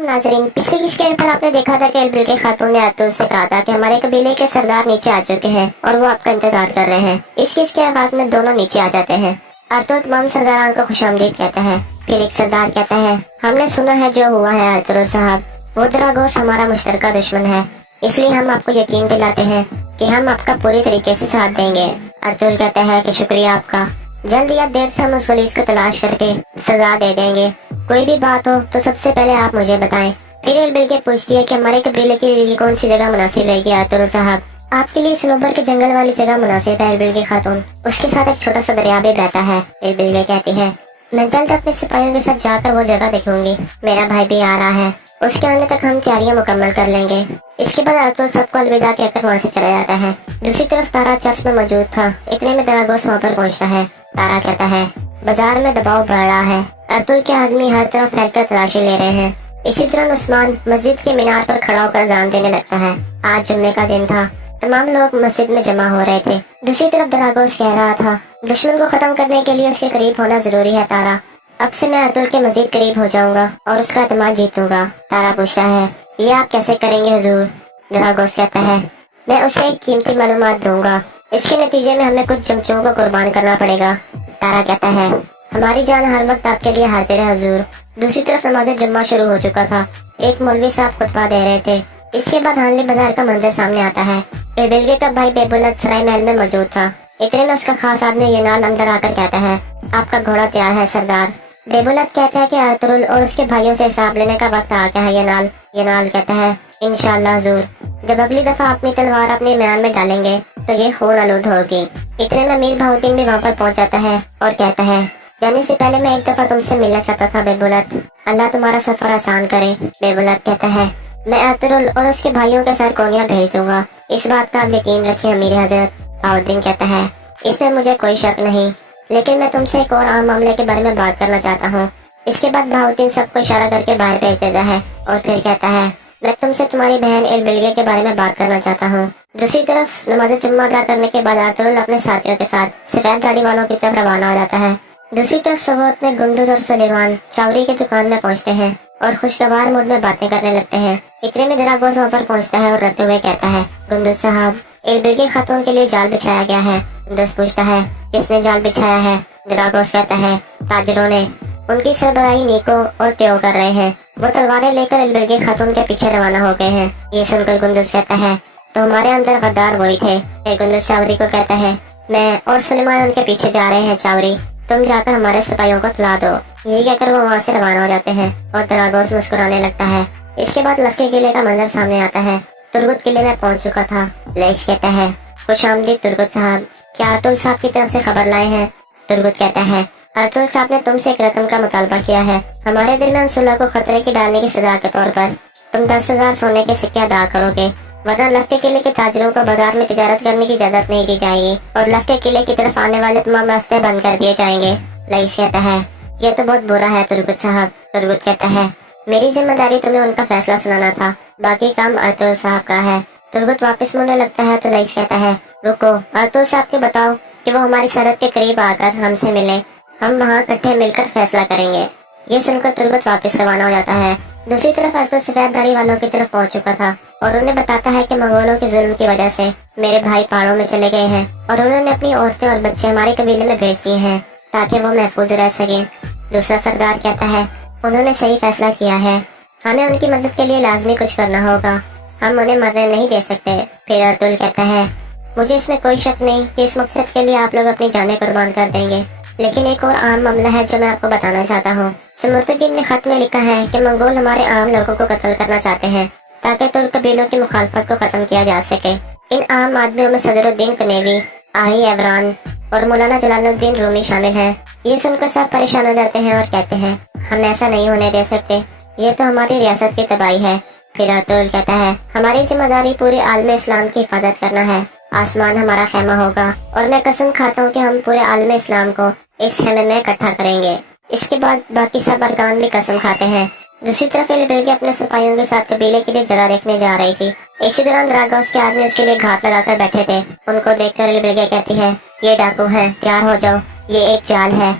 नाज़रीन, पिछले की स्क्रीन पर आपने देखा था कि एल बिल खातून ने अतुल से कहा था कि हमारे कबीले के सरदार नीचे आ चुके हैं और वो आपका इंतजार कर रहे हैं। इस केस के आगाज में दोनों नीचे आ जाते हैं। अतुल तमाम सरदारान को खुशामदीद कहता है। फिर एक सरदार कहता है, हमने सुना है जो हुआ है अतुल साहब, वो दरागोश हमारा मुश्तरका दुश्मन है, इसलिए हम आपको यकीन दिलाते हैं कि हम आपका पूरी तरीके से साथ देंगे। अतुल कहता है कि शुक्रिया आपका, जल्द या देर से हम उस पुलिस को तलाश करके सजा दे देंगे। कोई भी बात हो तो सबसे पहले आप मुझे बताएं। फिर एल बिल पूछती है कि हमारे कबीले के लिए कौन सी जगह मुनासिब रहेगी अतुल साहब। आपके लिए सनोबर के जंगल वाली जगह मुनासिब है एल बिल खातून, उसके साथ एक छोटा सा दरिया भी बहता है। एल बिल कहती है, मैं जल्द अपने सिपाहियों के साथ जाकर वो जगह देखूंगी, मेरा भाई भी आ रहा है, उसके आने तक हम तैयारियां मुकम्मल कर लेंगे। इसके बाद अतुल सबको अलविदा कहकर वहाँ से चला जाता है। दूसरी तरफ तारा चर्च में मौजूद था, इतने में दरागोश वहाँ पर पहुँचता है। तारा कहता है, बाजार में दबाव बढ़ रहा है, अतुल के आदमी हर तरफ फैलकर तलाशी ले रहे हैं। इसी दौरान उस्मान मस्जिद के मीनार पर खड़ा होकर अज़ान देने लगता है। आज जुम्मे का दिन था, तमाम लोग मस्जिद में जमा हो रहे थे। दूसरी तरफ दरागोश कह रहा था, दुश्मन को खत्म करने के लिए उसके करीब होना जरूरी है तारा, अब से मैं अतुल के मजीद करीब हो जाऊंगा और उसका एतमाद जीतूंगा। तारा पूछता है, ये आप कैसे करेंगे हुजूर? दरागोश कहता है, मैं उसे एक कीमती मालूमात दूंगा, इसके नतीजे में हमें कुछ जमचों को कुर्बान करना पड़ेगा। तारा कहता है, हमारी जान हर वक्त आपके लिए हाजिर है हुजूर। दूसरी तरफ नमाज जुम्मा शुरू हो चुका था, एक मौलवी साहब खुतबा दे रहे थे। इसके बाद हानली बाजार का मंजर सामने आता है। बेबिलगे का भाई बेबुलत सराय महल में मौजूद था। इतने में उसका खास आदमी यनाल अंदर आकर कहता है, आपका घोड़ा तैयार है सरदार। बेबुलत कहता है कि अतुल और उसके भाइयों से हिसाब लेने का वक्त आ गया है यनाल। यनाल कहता है, इंशाअल्लाह हुजूर, जब अगली दफा अपनी तलवार अपने म्यान में डालेंगे तो ये खून आलूद होगी। इतने में मीर बहाउद्दीन भी वहाँ पर पहुँच जाता है और कहता है, जाने से पहले मैं एक दफा तुमसे मिलना चाहता था बेबुलत, अल्लाह तुम्हारा सफर आसान करे। बेबुलत कहता है, मैं अतुल और उसके भाइयों के साथ कोनिया भेज दूंगा, इस बात का आप यकीन रखिए अमीर हजरत। बहाउद्दीन कहता है, इसमें मुझे कोई शक नहीं, लेकिन मैं तुमसे एक और आम मामले के बारे में बात करना चाहता हूँ। इसके बाद बहाउद्दीन सबको इशारा करके बाहर भेज देता है और फिर कहता है, मैं तुमसे तुम्हारी बहन एल बिलगे के बारे में बात करना चाहता हूँ। दूसरी तरफ नमाज जुम्मा अदा करने के बाद अतुल अपने साथियों के साथ सफेद दाढ़ी वालों की तरफ रवाना हो जाता है। दूसरी तरफ सबूत में गुंदुज और सुलेमान चावरी की दुकान में पहुँचते हैं और खुशगवार मूड में बातें करने लगते हैं। इतने में दरागोश वहाँ पर पहुँचता है और रोते हुए कहता है, गुंदुज साहब, एल बिलगे खातून के लिए जाल बिछाया गया है। गुंदुज पूछता है, किसने जाल बिछाया है? दरागोश कहता है, ताजरों ने, उनकी सरबराही नीको और त्यो कर रहे हैं, वो तलवारें लेकर एल बिलगे खातून के पीछे रवाना हो गए हैं। ये सुनकर गुंदुज कहता है, तो हमारे अंदर गद्दार वही थे। गुंदुज चावरी को कहता है, मैं और सुलेमान उनके पीछे जा रहे हैं चावरी, तुम जाकर हमारे सिपाहियों को तला दो। यही कहकर वो वहाँ से रवाना हो जाते हैं और दरागोश मुस्कुराने लगता है। इसके बाद लश्कर किले का मंजर सामने आता है। तुर्गुत किले में पहुँच चुका था। लईस कहता है, खुशामदीद तुर्गुत साहब, क्या अतुल साहब की तरफ से खबर लाए हैं? तुर्गुत कहता है, अतुल साहब ने तुमसे एक रकम का मुतालबा किया है, हमारे दरमियान सुलह को खतरे की डालने की सजा के तौर पर तुम 10,000 सोने के सिक्के अदा करोगे, वरना लखके किले के ताजरों को बाजार में तिजारत करने की इजाजत नहीं दी जाएगी और लखके किले की तरफ आने वाले तमाम रास्ते बंद कर दिए जाएंगे। लईस कहता है, यह तो बहुत बुरा है तुर्गुत साहब। तुर्गुत कहता है, मेरी जिम्मेदारी तुम्हें उनका फैसला सुनाना था, बाकी काम अतुल साहब का है। तुर्गुत वापस मुड़ने लगता है तो लईस कहता है, रुको, अतुल साहब के बताओ कि वो हमारी सरहद के करीब आकर हमसे मिले, हम वहाँ इकट्ठे मिलकर फैसला करेंगे। ये सुनकर तुर्गुत वापस रवाना हो जाता है। दूसरी तरफ अतुल सफेद दाढ़ी वालों की तरफ पहुँच चुका था और उन्हें बताता है कि मंगोलों के जुल्म की वजह से मेरे भाई पहाड़ों में चले गए हैं और उन्होंने अपनी औरतें और बच्चे हमारे कबीले में भेज दिए हैं ताकि वो महफूज रह सके। दूसरा सरदार कहता है, उन्होंने सही फैसला किया है, हमें उनकी मदद के लिए लाजमी कुछ करना होगा, हम उन्हें मरने नहीं दे सकते। फिर अतुल कहता है, मुझे इसमें कोई शक नहीं कि इस मकसद के लिए आप लोग अपनी जानें कुर्बान कर देंगे, लेकिन एक और आम मामला है जो मैं आपको बताना चाहता हूँ। समुद्रगिन ने खत में लिखा है कि मंगोल हमारे आम लोगों को कत्ल करना चाहते हैं ताकि तुर्क कबीलों की मुखालफत को खत्म किया जा सके। इन आम आदमियों में सदरुद्दीन कनेवी, आही एवरान और मौलाना जलालुद्दीन रूमी शामिल हैं। ये सुनकर सब परेशान हो जाते हैं और कहते हैं, हम ऐसा नहीं होने दे सकते, ये तो हमारी रियासत की तबाही है। फिर अतुल कहता है, हमारी जिम्मेदारी पूरे आलम इस्लाम की हिफाजत करना है, आसमान हमारा खेमा होगा और मैं कसम खाता हूँ कि हम पूरे आलम इस्लाम को इस खेमे में इकट्ठा करेंगे। इसके बाद बाकी सब अरकान भी कसम खाते हैं। दूसरी तरफ एल बिलगे अपने सिपाहियों के साथ कबीले के लिए जगह देखने जा रही थी। इसी दौरान दरागोश के आदमी उसके लिए घात लगाकर बैठे थे। उनको देखकर एल बिलगे कहती है, ये डाकू है, तैयार हो जाओ, ये एक चाल है।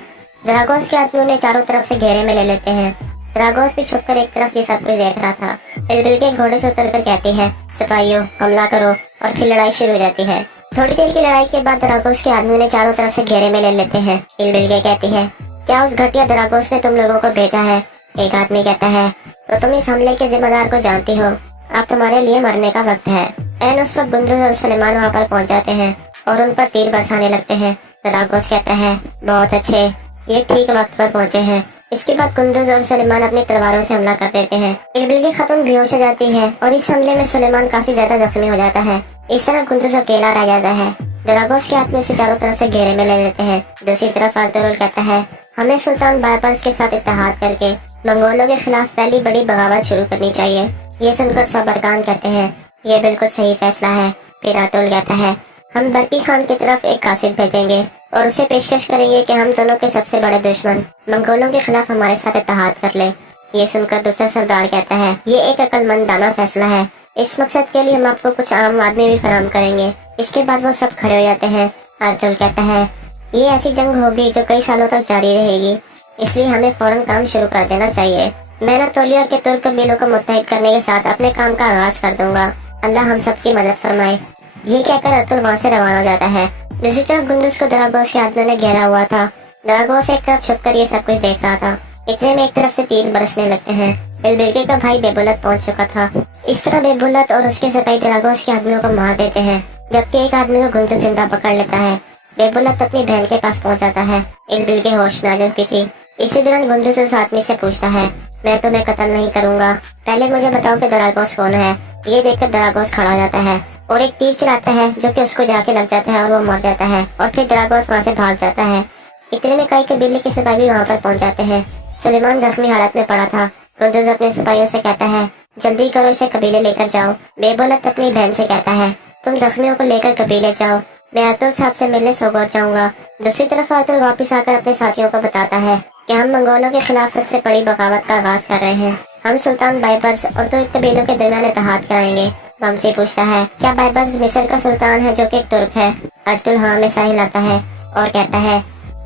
दरागोश के आदमी उन्हें चारों तरफ से घेरे में ले लेते हैं। दरागोस भी छुप कर एक तरफ ये सब कुछ देख रहा था। इलबिल के घोड़े से उतरकर कहती है, सिपाहियों हमला करो, और फिर लड़ाई शुरू हो जाती है। थोड़ी देर की लड़ाई के बाद दरागोस के आदमी ने चारों तरफ से घेरे में ले लेते हैं। इलबिल के कहती है, क्या उस घटिया दरागोस ने तुम लोगों को भेजा है? एक आदमी कहता है, तो तुम इस हमले के जिम्मेदार को जानती हो, अब तुम्हारे लिए मरने का वक्त है। एन उस वक्त गुंदुज और सुलेमान वहाँ पर पहुँच जाते हैं और उन पर तीर बरसाने लगते हैं। दरागोस कहता है, बहुत अच्छे, ये ठीक वक्त पर पहुँचे हैं। इसके बाद गुंदुज और सुलेमान अपनी तलवारों से हमला कर देते हैं। इलबिल की खातून बेहोश हो जाती है और इस हमले में सुलेमान काफी ज्यादा जख्मी हो जाता है। इस तरह गुंदुज अकेला रह जाता है। दरागोस के आदमी उसे चारों तरफ से घेरे में ले लेते हैं। दूसरी तरफ अर्तुगरुल कहता है, हमें सुल्तान बायबर्स के साथ इत्तेहाद करके मंगोलों के खिलाफ पहली बड़ी बगावत शुरू करनी चाहिए। ये सुनकर सब अरकान कहते हैं, ये बिल्कुल सही फैसला है। फिर अर्तुगरुल कहता है, हम बर्की खान की तरफ एक कासिद भेजेंगे और उसे पेशकश करेंगे कि हम दोनों के सबसे बड़े दुश्मन मंगोलों के खिलाफ हमारे साथ इत्तेहाद कर ले। ये सुनकर दूसरा सरदार कहता है, ये एक अक्लमंदाना फैसला है। इस मकसद के लिए हम आपको कुछ आम आदमी भी फराहम करेंगे। इसके बाद वो सब खड़े हो जाते हैं। अर्तुगरुल कहता है, ये ऐसी जंग होगी जो कई सालों तक जारी रहेगी, इसलिए हमें फौरन काम शुरू कर देना चाहिए। मैं नतोलिया के तुर्क कबीलों को मुत्तहिद करने के साथ अपने काम का आगाज कर दूंगा। अल्लाह हम सबकी मदद फरमाए। ये कहकर अर्तुगरुल वहाँ से रवाना हो जाता है। दूसरी तरफ गुंदुज को दरागोस के आदमियों ने घेरा हुआ था। दरागोस एक तरफ छुपकर ये सब कुछ देख रहा था। इतने में एक तरफ से तीर बरसने लगते हैं। इलबिल का भाई बेबुलत पहुंच चुका था। इस तरह बेबुलत और उसके सिपाही दरागोस के आदमियों को मार देते हैं, जबकि एक आदमी को गुंदुज जिंदा पकड़ लेता है। बेबुलत अपनी बहन के पास पहुंच जाता है। इलबिल के होश में आ चुकी थी। इसी दौरान गुंदुज उस आदमी से पूछता है, मैं तुम्हें कत्ल नहीं करूंगा, पहले मुझे बताओ कि दरागोस कौन है। ये देखकर दरागोस खड़ा हो जाता है और एक तीर चलाता है जो कि उसको जाके लग जाता है और वो मर जाता है और फिर दरागोस वहाँ से भाग जाता है। इतने में कई कबीले के सिपाही भी वहाँ पर पहुँच जाते हैं। सुलेमान जख्मी हालत में पड़ा था। गुंदुज अपने सिपाहियों से कहता है, जल्दी करो, इसे कबीले लेकर जाओ। बेबुलत अपनी बहन से कहता है, तुम जख्मियों को लेकर कबीले जाओ, मैं अर्तुगरुल साहब से मिलने सोगोत जाऊंगा। दूसरी तरफ अर्तुगरुल वापस आकर अपने साथियों को बताता है कि हम मंगोलों के खिलाफ सबसे बड़ी बगावत का आगाज कर रहे हैं। हम सुल्तान बायबर्स और तुर्क कबीलों के दरमियान इत्तेहाद कराएंगे। वमसी पूछता है, क्या बायबर्स मिस्र का सुल्तान है जो कि एक तुर्क है? अर्तुगरुल हाँ में सही लाता है और कहता है,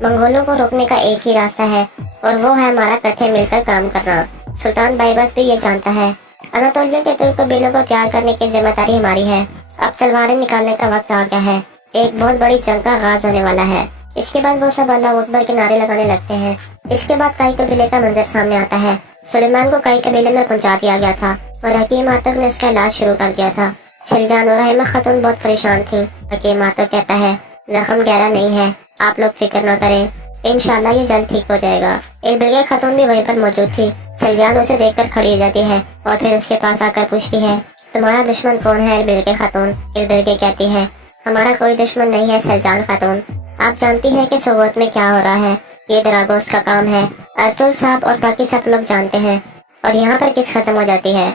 मंगोलों को रोकने का एक ही रास्ता है और वो है हमारा इकट्ठे मिलकर काम करना। सुल्तान बायबर्स भी ये जानता है। अनातोलिया के तुर्क कबीलों को तैयार करने की जिम्मेदारी हमारी है। अब तलवारें निकालने का वक्त आ गया है। एक बहुत बड़ी जंग का आगाज होने वाला है। इसके बाद वो सब अल्लाह अकबर के नारे लगाने लगते हैं। इसके बाद कई कबीले का मंजर सामने आता है। सुलेमान को कई कबीले में पहुंचा दिया गया था और हकीम आतक ने उसका इलाज शुरू कर दिया था। सिलजान और रहमा खातून बहुत परेशान थी। हकीम आतक कहता है, जख्म गहरा नहीं है, आप लोग फिक्र न करें, इंशाल्लाह ये जल्द ठीक हो जाएगा। इलबिल खातून भी वहीं पर मौजूद थी। सिलजान उसे देखकर खड़ी हो जाती है और फिर उसके पास आकर पूछती है, तुम्हारा दुश्मन कौन है इलबिल खातून? इलबिल कहती है, हमारा कोई दुश्मन नहीं है सिलजान खातून, आप जानती हैं कि सोगोत में क्या हो रहा है, ये दरागोस का काम है। अर्तुगरुल साहब और बाकी सब लोग जानते हैं। और यहाँ पर किस खत्म हो जाती है।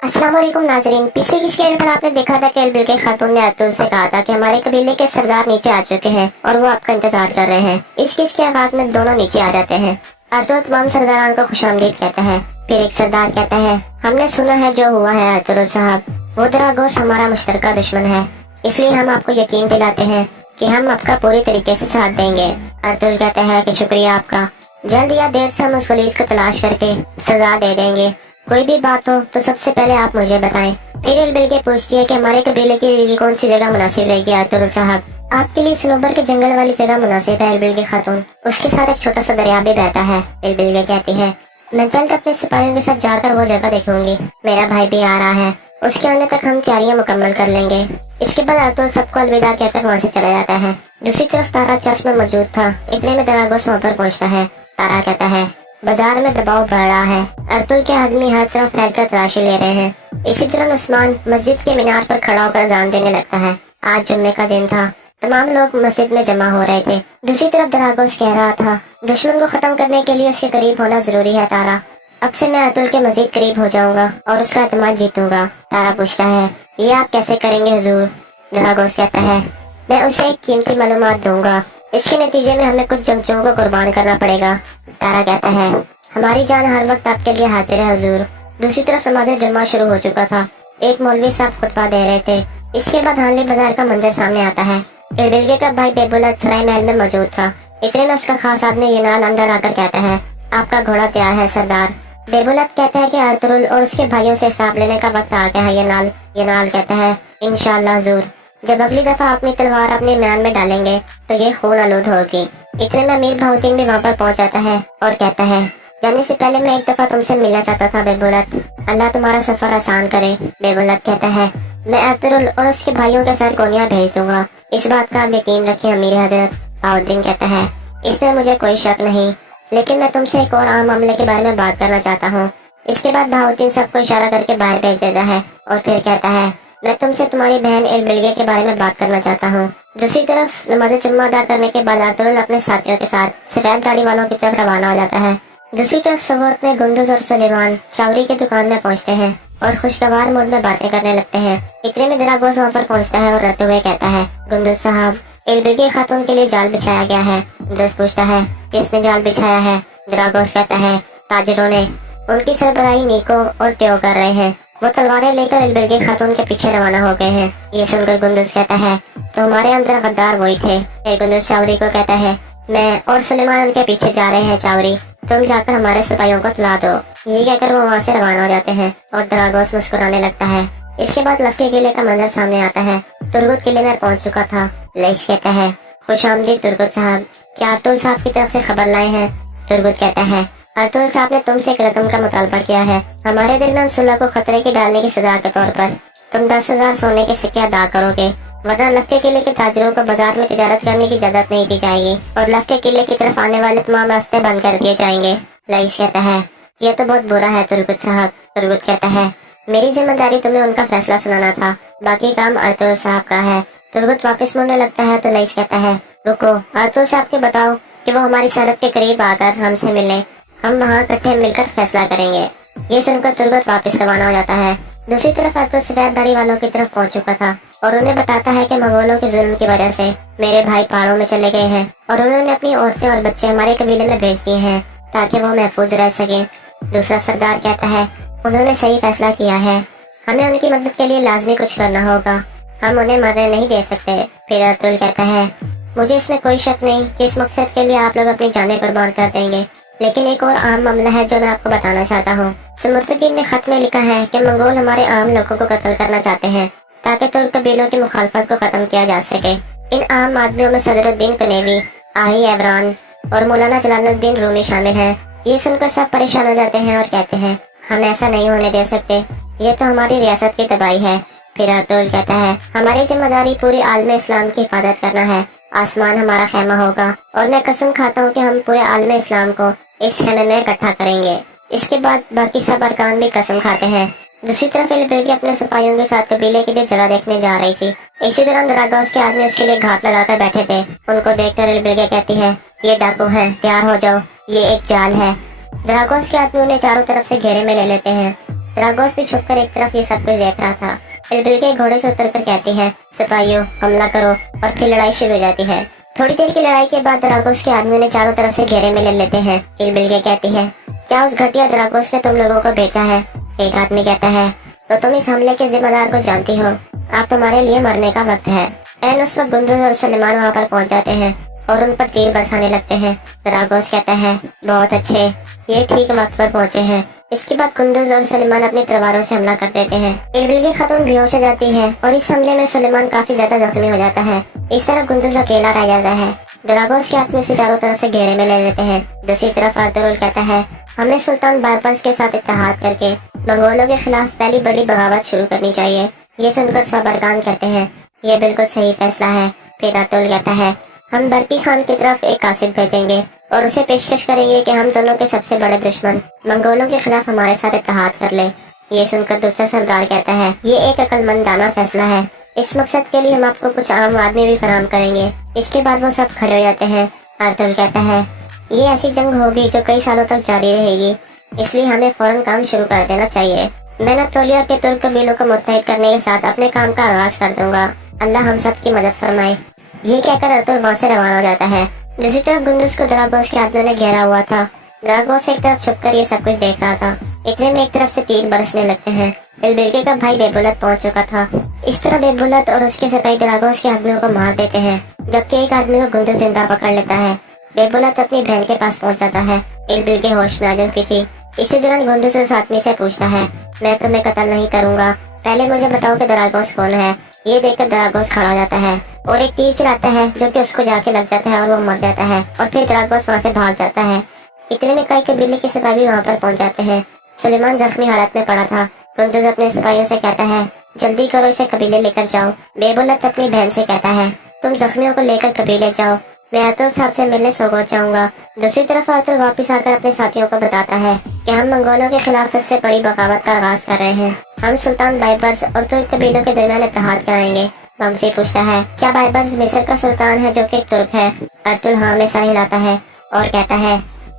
अस्सलाम वालेकुम नाजरीन, पिछले की स्क्रीन पर आपने देखा था कि इलबिल खातून ने अर्तुगरुल से कहा था कि हमारे कबीले के सरदार नीचे आ चुके हैं और वो आपका इंतजार कर रहे हैं। इस किस के आगाज में दोनों नीचे आ जाते हैं। अर्तुगरुल तमाम सरदारान को खुशामदीद कहता है। फिर एक सरदार कहता है, हमने सुना है जो हुआ है अर्तुगरुल साहब, वो दरागोस हमारा मुश्तरका दुश्मन है, इसलिए हम आपको यकीन दिलाते हैं कि हम आपका पूरी तरीके से साथ देंगे। अर्तुगरुल कहता है कि शुक्रिया आपका, जल्द या देर से हम उस पुलिस को तलाश करके सजा दे देंगे। कोई भी बात हो तो सबसे पहले आप मुझे बताएं। फिर इलबिल पूछती है कि हमारे कबीले के लिए कौन सी जगह मुनासिब रहेगी। अर्तुगरुल साहब, आपके लिए सनोबर के जंगल वाली जगह मुनासिब है इलबिल खातून, उसके साथ एक छोटा सा दरिया भी बहता है। इलबिल कहती है, मैं जल्द अपने सिपाहियों के साथ जाकर वो जगह देखूंगी, मेरा भाई भी आ रहा है, उसके आने तक हम तैयारियां मुकम्मल कर लेंगे। इसके बाद अर्तुगरुल सबको अलविदा कहकर वहाँ से चला जाता है। दूसरी तरफ तारा चर्च में मौजूद था। इतने में दरागोस वहाँ पर पहुँचता है। तारा कहता है, बाजार में दबाव बढ़ रहा है, अर्तुगरुल के आदमी हर तरफ फैलकर तलाशी ले रहे हैं। इसी दौरान उस्मान मस्जिद के मीनार पर खड़ा होकर अज़ान देने लगता है। आज जुम्मे का दिन था, तमाम लोग मस्जिद में जमा हो रहे थे। दूसरी तरफ दरागोस कह रहा था, दुश्मन को खत्म करने के लिए उसके करीब होना जरूरी है तारा, अब से मैं अर्तुगरुल के मजीद करीब हो जाऊंगा और उसका एतमाद जीतूंगा। तारा पूछता है, ये आप कैसे करेंगे हुजूर? दरागोस कहता है, मैं उसे एक कीमती मालूमात दूंगा, इसके नतीजे में हमें कुछ जंगजुओं को कुर्बान करना पड़ेगा। तारा कहता है, हमारी जान हर वक्त आपके लिए हाजिर है हुजूर। दूसरी तरफ नमाज जुम्मा शुरू हो चुका था। एक मौलवी साहब खुतबा दे रहे थे। इसके बाद हानली बाजार का मंजर सामने आता है। इलबिल का भाई बेबुलत सराय महल में मौजूद था। इतने में उसका खास आदमी यनाल अंदर आकर कहता है, आपका घोड़ा तैयार है सरदार। बेबुलत कहता है कि अर्तुगरुल और उसके भाइयों से हिसाब लेने का वक्त आ गया है। ये नाल कहता है इंशाअल्लाह हुजूर, जब अगली दफा अपनी तलवार अपने म्यान में डालेंगे तो ये खून आलूद होगी। इतने में अमीर बहाउद्दीन भी वहाँ पर पहुँच जाता है और कहता है जाने से पहले मैं एक दफा तुमसे मिलना चाहता था बेबुलत, अल्लाह तुम्हारा सफर आसान करे। बेबुलत कहता है मैं अर्तुगरुल और उसके भाइयों के साथ गोनियां भेज दूंगा, इस बात का आप यकीन रखें अमीर हजरत। बहाउद्दीन कहता है इसमें मुझे कोई शक नहीं, लेकिन मैं तुमसे एक और अहम मामले के बारे में बात करना चाहता हूँ। इसके बाद बहाउद्दीन सबको इशारा करके बाहर भेज देता है और फिर कहता है मैं तुमसे तुम्हारी बहन एलबिलगे के बारे में बात करना चाहता हूँ। दूसरी तरफ नमाज जुम्मा अदा करने के बाद अर्तुगरुल अपने साथियों के साथ सफेद दाढ़ी वालों की तरफ रवाना हो जाता है। दूसरी तरफ सोबत में गुंदुज और सुलेमान चावरी की दुकान में पहुँचते हैं और खुशगवार मूड में बातें करने लगते हैं। इतने में दरागोस वहाँ पर पहुँचता है और रोते हुए कहता है गुंदुज साहब, एलबिलगे खातून के लिए जाल बिछाया गया है। गुंदुज पूछता है किसने जाल बिछाया है? दरागोस कहता है ताजिरों ने, उनकी सरबराही नीको और त्यो कर रहे हैं। वो तलवारें लेकर एलबिलगे खातून के पीछे रवाना हो गए हैं। ये सुनकर गुंदुज कहता है तो हमारे अंदर गद्दार वही थे। गुंदुज चावरी को कहता है मैं और सुलेमान उनके पीछे जा रहे हैं चावरी, तुम जाकर हमारे सिपाहियों को तला दो। ये कहकर वो वहाँ से रवाना हो जाते हैं और दरागोस मुस्कुराने लगता है। इसके बाद लश्कर किले का मंजर सामने आता है। तुर्गुत किले में पहुँच चुका था। लईस कहता है खुश आमदीद तुर्गुत साहब, क्या अर्तुगरुल साहब की तरफ से खबर लाए हैं? तुर्गुत कहता है अर्तुगरुल साहब ने तुमसे एक रकम का मुतालबा किया है, हमारे दरमियान सुलह को खतरे की डालने की सजा के तौर पर। तुम 10,000 सोने के सिक्के अदा करोगे, वरना लक्के किले के ताजिरों को बाजार में तिजारत करने की इजाजत नहीं दी जाएगी और लक्के किले की तरफ आने वाले तमाम रास्ते बंद कर दिए जाएंगे। लईस कहता है ये तो बहुत बुरा है तुर्गुत साहब। तुर्गुत कहता है मेरी जिम्मेदारी तुम्हें उनका फैसला सुनाना था, बाकी काम अर्तुगरुल साहब का है। तुर्गुत वापस मुड़ने लगता है तो लईस कहता है रुको, अर्तुगरुल साहब के बताओ कि वो हमारी सरहद के करीब आकर हमसे मिले, हम वहाँ इकट्ठे मिलकर फैसला करेंगे। ये सुनकर तुर्गुत वापस रवाना हो जाता है। दूसरी तरफ अर्तुगरुल सफेद दाढ़ी वालों की तरफ पहुँच चुका था और उन्हें बताता है कि मंगोलों के जुल्म की वजह से मेरे भाई पहाड़ों में चले गए हैं और उन्होंने अपनी औरतें और बच्चे हमारे कबीले में भेज दिए हैं ताकि वो महफूज रह सके। दूसरा सरदार कहता है उन्होंने सही फैसला किया है, हमें उनकी मदद के लिए लाजमी कुछ करना होगा, हम उन्हें मरने नहीं दे सकते। फिर अर्तुगरुल कहता है मुझे इसमें कोई शक नहीं कि इस मकसद के लिए आप लोग अपनी जानें कुर्बान कर देंगे, लेकिन एक और अहम मामला है जो मैं आपको बताना चाहता हूँ। समुद्रदीन ने खत में लिखा है कि मंगोल हमारे आम लोगों को कत्ल करना चाहते हैं ताकि तुर्क कबीलों की मुखालफत को खत्म किया जा सके। इन अहम आदमियों में सदरुद्दीन कनेवी, आही एवरान और मौलाना जलालुद्दीन रूमी शामिल है। ये सुनकर सब परेशान हो जाते हैं और कहते हैं हम ऐसा नहीं होने दे सकते, ये तो हमारी रियासत की तबाही है। फिर अर्तुगरुल कहता है हमारी जिम्मेदारी पूरी आलम इस्लाम की हिफाजत करना है, आसमान हमारा खेमा होगा और मैं कसम खाता हूँ कि हम पूरे आलम इस्लाम को इस खेमे में इकट्ठा करेंगे। इसके बाद बाकी सब अरकान भी कसम खाते हैं। दूसरी तरफ एलबिलगे अपने सिपाहियों के साथ कबीले के लिए जगह देखने जा रही थी। इसी दौरान दरागोस के आदमी उसके लिए घात लगाकर बैठे थे। उनको देखकर एलबिलगे कहती है ये डाकू है, तैयार हो जाओ, ये एक जाल है। दरागोस के आदमी उन्हें चारों तरफ से घेरे में ले लेते हैं। दरागोस भी छुपकर एक तरफ ये सब कुछ देख रहा था। एलबिलगे घोड़े से उतरकर कहती है सिपाहियों हमला करो, और फिर लड़ाई शुरू हो जाती है। थोड़ी देर की लड़ाई के बाद दरागोस के आदमी उन्हें चारों तरफ से घेरे में ले लेते हैं। एलबिलगे कहती है क्या उस घटिया दरागोस ने तुम लोगों को भेजा है? एक आदमी कहता है तो तुम इस हमले के जिम्मेदार को जानती हो, आप तुम्हारे लिए मरने का वक्त है। ऐन उस वक्त गुंदुज और सुलेमान वहाँ पर पहुँच जाते हैं और उन पर तीर बरसाने लगते हैं। दरागोस कहता है बहुत अच्छे, ये ठीक वक्त पर पहुँचे हैं। इसके बाद गुंदुज और सुलेमान अपनी तलवारों से हमला कर देते हैं। एलबिलगे खातून बेहोश हो जाती है और इस हमले में सुलेमान काफी ज्यादा जख्मी हो जाता है। इस तरह गुंदुज अकेला रह जाता है। दरागोस के आदमी उसे चारों तरफ से घेरे में ले लेते हैं। दूसरी तरफ अर्तुगरुल कहता है हमें सुल्तान बायपर्स के साथ इत्तेहाद करके मंगोलों के खिलाफ पहली बड़ी बगावत शुरू करनी चाहिए। ये सुनकर सब अरकान कहते हैं ये बिल्कुल सही फैसला है। फिर अर्तुगरुल कहता है हम बरकी खान की तरफ एक कासिद भेजेंगे और उसे पेशकश करेंगे कि हम दोनों के सबसे बड़े दुश्मन मंगोलों के खिलाफ हमारे साथ इत्तेहाद कर ले। ये सुनकर दूसरा सरदार कहता है ये एक अक्लमंदाना फैसला है, इस मकसद के लिए हम आपको कुछ आम आदमी भी फराहम करेंगे। इसके बाद वो सब खड़े हो जाते हैं। अर्तुगरुल कहता है ये ऐसी जंग होगी जो कई सालों तक जारी रहेगी, इसलिए हमें फौरन काम शुरू कर देना चाहिए। मैं नतोलिया के तुर्क कबीलों को मुत्तहिद करने के साथ अपने काम का आगाज कर दूंगा, अल्लाह हम सब की मदद फरमाए। ये कहकर अर्तुगरुल वहाँ से रवाना हो जाता है। दूसरी तरफ गुंदुज को दरागोस के आदमियों ने घेरा हुआ था। दरागोस एक तरफ छुपकर ये सब कुछ देख रहा था। इतने में एक तरफ से तीर बरसने लगते हैं। एलबिलगे का भाई बेबुलत पहुंच चुका था। इस तरह बेबुलत और उसके सिपाही दरागोस के आदमियों को मार देते हैं, जबकि एक आदमी को गुंदुज जिंदा पकड़ लेता है। बेबुलत अपनी बहन के पास पहुंच जाता है। इरबिल के होश में आ चुकी थी। इसी दौरान गुंडूस उस आदमी से पूछता है, मैं तुम्हें कत्ल नहीं करूंगा, पहले मुझे बताओ कि दरागोस कौन है। ये देखकर दरागोस खड़ा हो जाता है और एक तीर चलाता है जो कि उसको जाके लग जाता है और वो मर जाता है और फिर दरागोस वहाँ से भाग जाता है। इतने में कई कबीले के सिपाही वहाँ पर पहुँच जाते हैं। सुलेमान जख्मी हालत में पड़ा था। गुंडूस अपने सिपाहियों से कहता है, जल्दी करो, इसे कबीले लेकर जाओ। बेबुलत अपनी बहन से कहता है, तुम जख्मियों को लेकर कबीले जाओ, मैं अतुल साहब से मिलने सोगोत जाऊंगा। दूसरी तरफ अतुल वापस आकर अपने साथियों को बताता है कि हम मंगोलों के खिलाफ सबसे बड़ी बगावत का आगाज कर रहे हैं। हम सुल्तान बाइबर्स और तुर्क कबीलों के दरमियान इत्तेहाद कराएंगे। वमसी पूछता है, क्या बाइबर्स मिस्र का सुल्तान है जो कि एक तुर्क है? अतुल हाँ में सर हिलाता है और कहता है,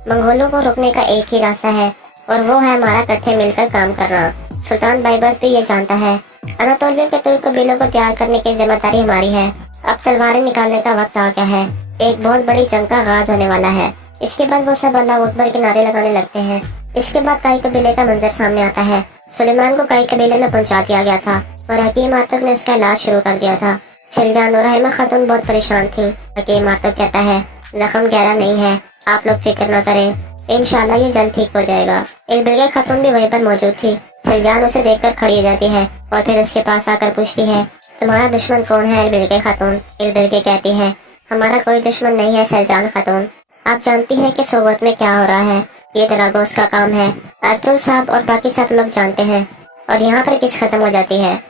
मंगोलों को रोकने का एक ही रास्ता है और वो है हमारा इकट्ठे मिलकर काम करना। सुल्तान बाइबर्स भी ये जानता है। अनातोलिया के तुर्क कबीलों को तैयार करने की जिम्मेदारी हमारी है। अब तलवारें निकालने का वक्त आ गया है। एक बहुत बड़ी जंग का आगाज होने वाला है। इसके बाद वो सब अल्लाह अकबर के नारे लगाने लगते हैं। इसके बाद कई कबीले का मंजर सामने आता है। सुलेमान को कई कबीले में पहुंचा दिया गया था और हकीम आतुक ने उसका इलाज शुरू कर दिया था। सिलजान और रहमा खातून बहुत परेशान थी। हकीम आतुक कहता है, जख्म गहरा नहीं है, आप लोग फिक्र न करें, इंशाल्लाह ये जल्द ठीक हो जाएगा। इलबिल खातून भी वहीं पर मौजूद थी। सिलजान उसे देखकर खड़ी हो जाती है और फिर उसके पास आकर पूछती है, तुम्हारा दुश्मन कौन है इलबिल खातून? इलबिल कहती है, हमारा कोई दुश्मन नहीं है सिलजान खातून, आप जानती हैं कि सोबत में क्या हो रहा है, ये दरागोस का काम है। अतुल साहब और बाकी सब लोग जानते हैं और यहाँ पर किस खत्म हो जाती है।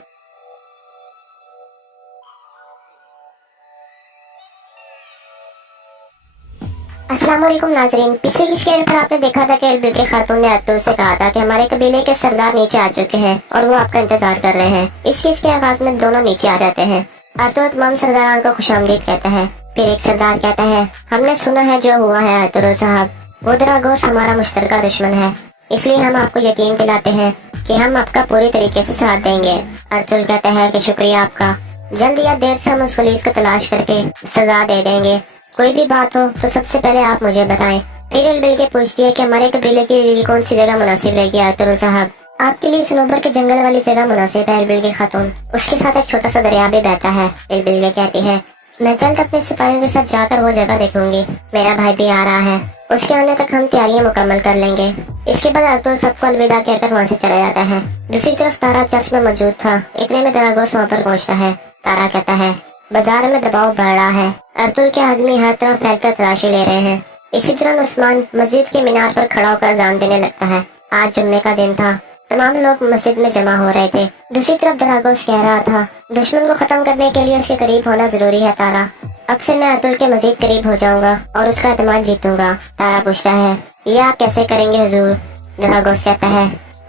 अस्सलाम वालेकुम नाजरीन, पिछले की स्क्रीन पर आपने देखा था कि इलबिल खातून ने अतुल से कहा था कि हमारे कबीले के सरदार नीचे आ चुके हैं और वो आपका इंतजार कर रहे हैं। इस केस के आगाज में दोनों नीचे आ जाते हैं। अतुल तमाम सरदारान को खुशामदीद कहता है। फिर एक सरदार कहता है, हमने सुना है जो हुआ है अतुल साहब, वो दरागोस हमारा मुश्तरका दुश्मन है, इसलिए हम आपको यकीन दिलाते हैं कि हम आपका पूरी तरीके से साथ देंगे। अतुल कहता है कि शुक्रिया आपका, जल्द या देर से हम उस पुलिस को तलाश करके सजा दे देंगे। कोई भी बात हो तो सबसे पहले आप मुझे बताएं। फिर इलबिल के पूछती है कि हमारे कबीले के लिए कौन सी जगह मुनासिब रहेगी अतुल साहब? आपके लिए सनोबर के जंगल वाली जगह मुनासिब है इलबिल खातून, उसके साथ एक छोटा सा दरिया भी बहता है। इलबिल कहती है, मैं जल्द अपने सिपाहियों के साथ जाकर वो जगह देखूंगी, मेरा भाई भी आ रहा है, उसके आने तक हम तैयारियां मुकम्मल कर लेंगे। इसके बाद अतुल सबको अलविदा कहकर वहाँ से चला जाता है। दूसरी तरफ तारा चर्च में मौजूद था। इतने में दरागोस वहाँ पर पहुँचता है। तारा कहता है, बाजार में दबाव बढ़ रहा है, अतुल के आदमी हर तरफ फैलकर तलाशी ले रहे हैं। इसी दौरान उस्मान मस्जिद के मीनार पर खड़ा होकर अजान देने लगता है। आज जुम्मे का दिन था, तमाम लोग मस्जिद में जमा हो रहे थे। दूसरी तरफ दरागोस कह रहा था, दुश्मन को खत्म करने के लिए उसके करीब होना जरूरी है तारा, अब से मैं अतुल के मजीद करीब हो जाऊंगा और उसका एतमाद जीतूंगा। तारा पूछता है, ये आप कैसे करेंगे हुजूर? दरागोस कहता है,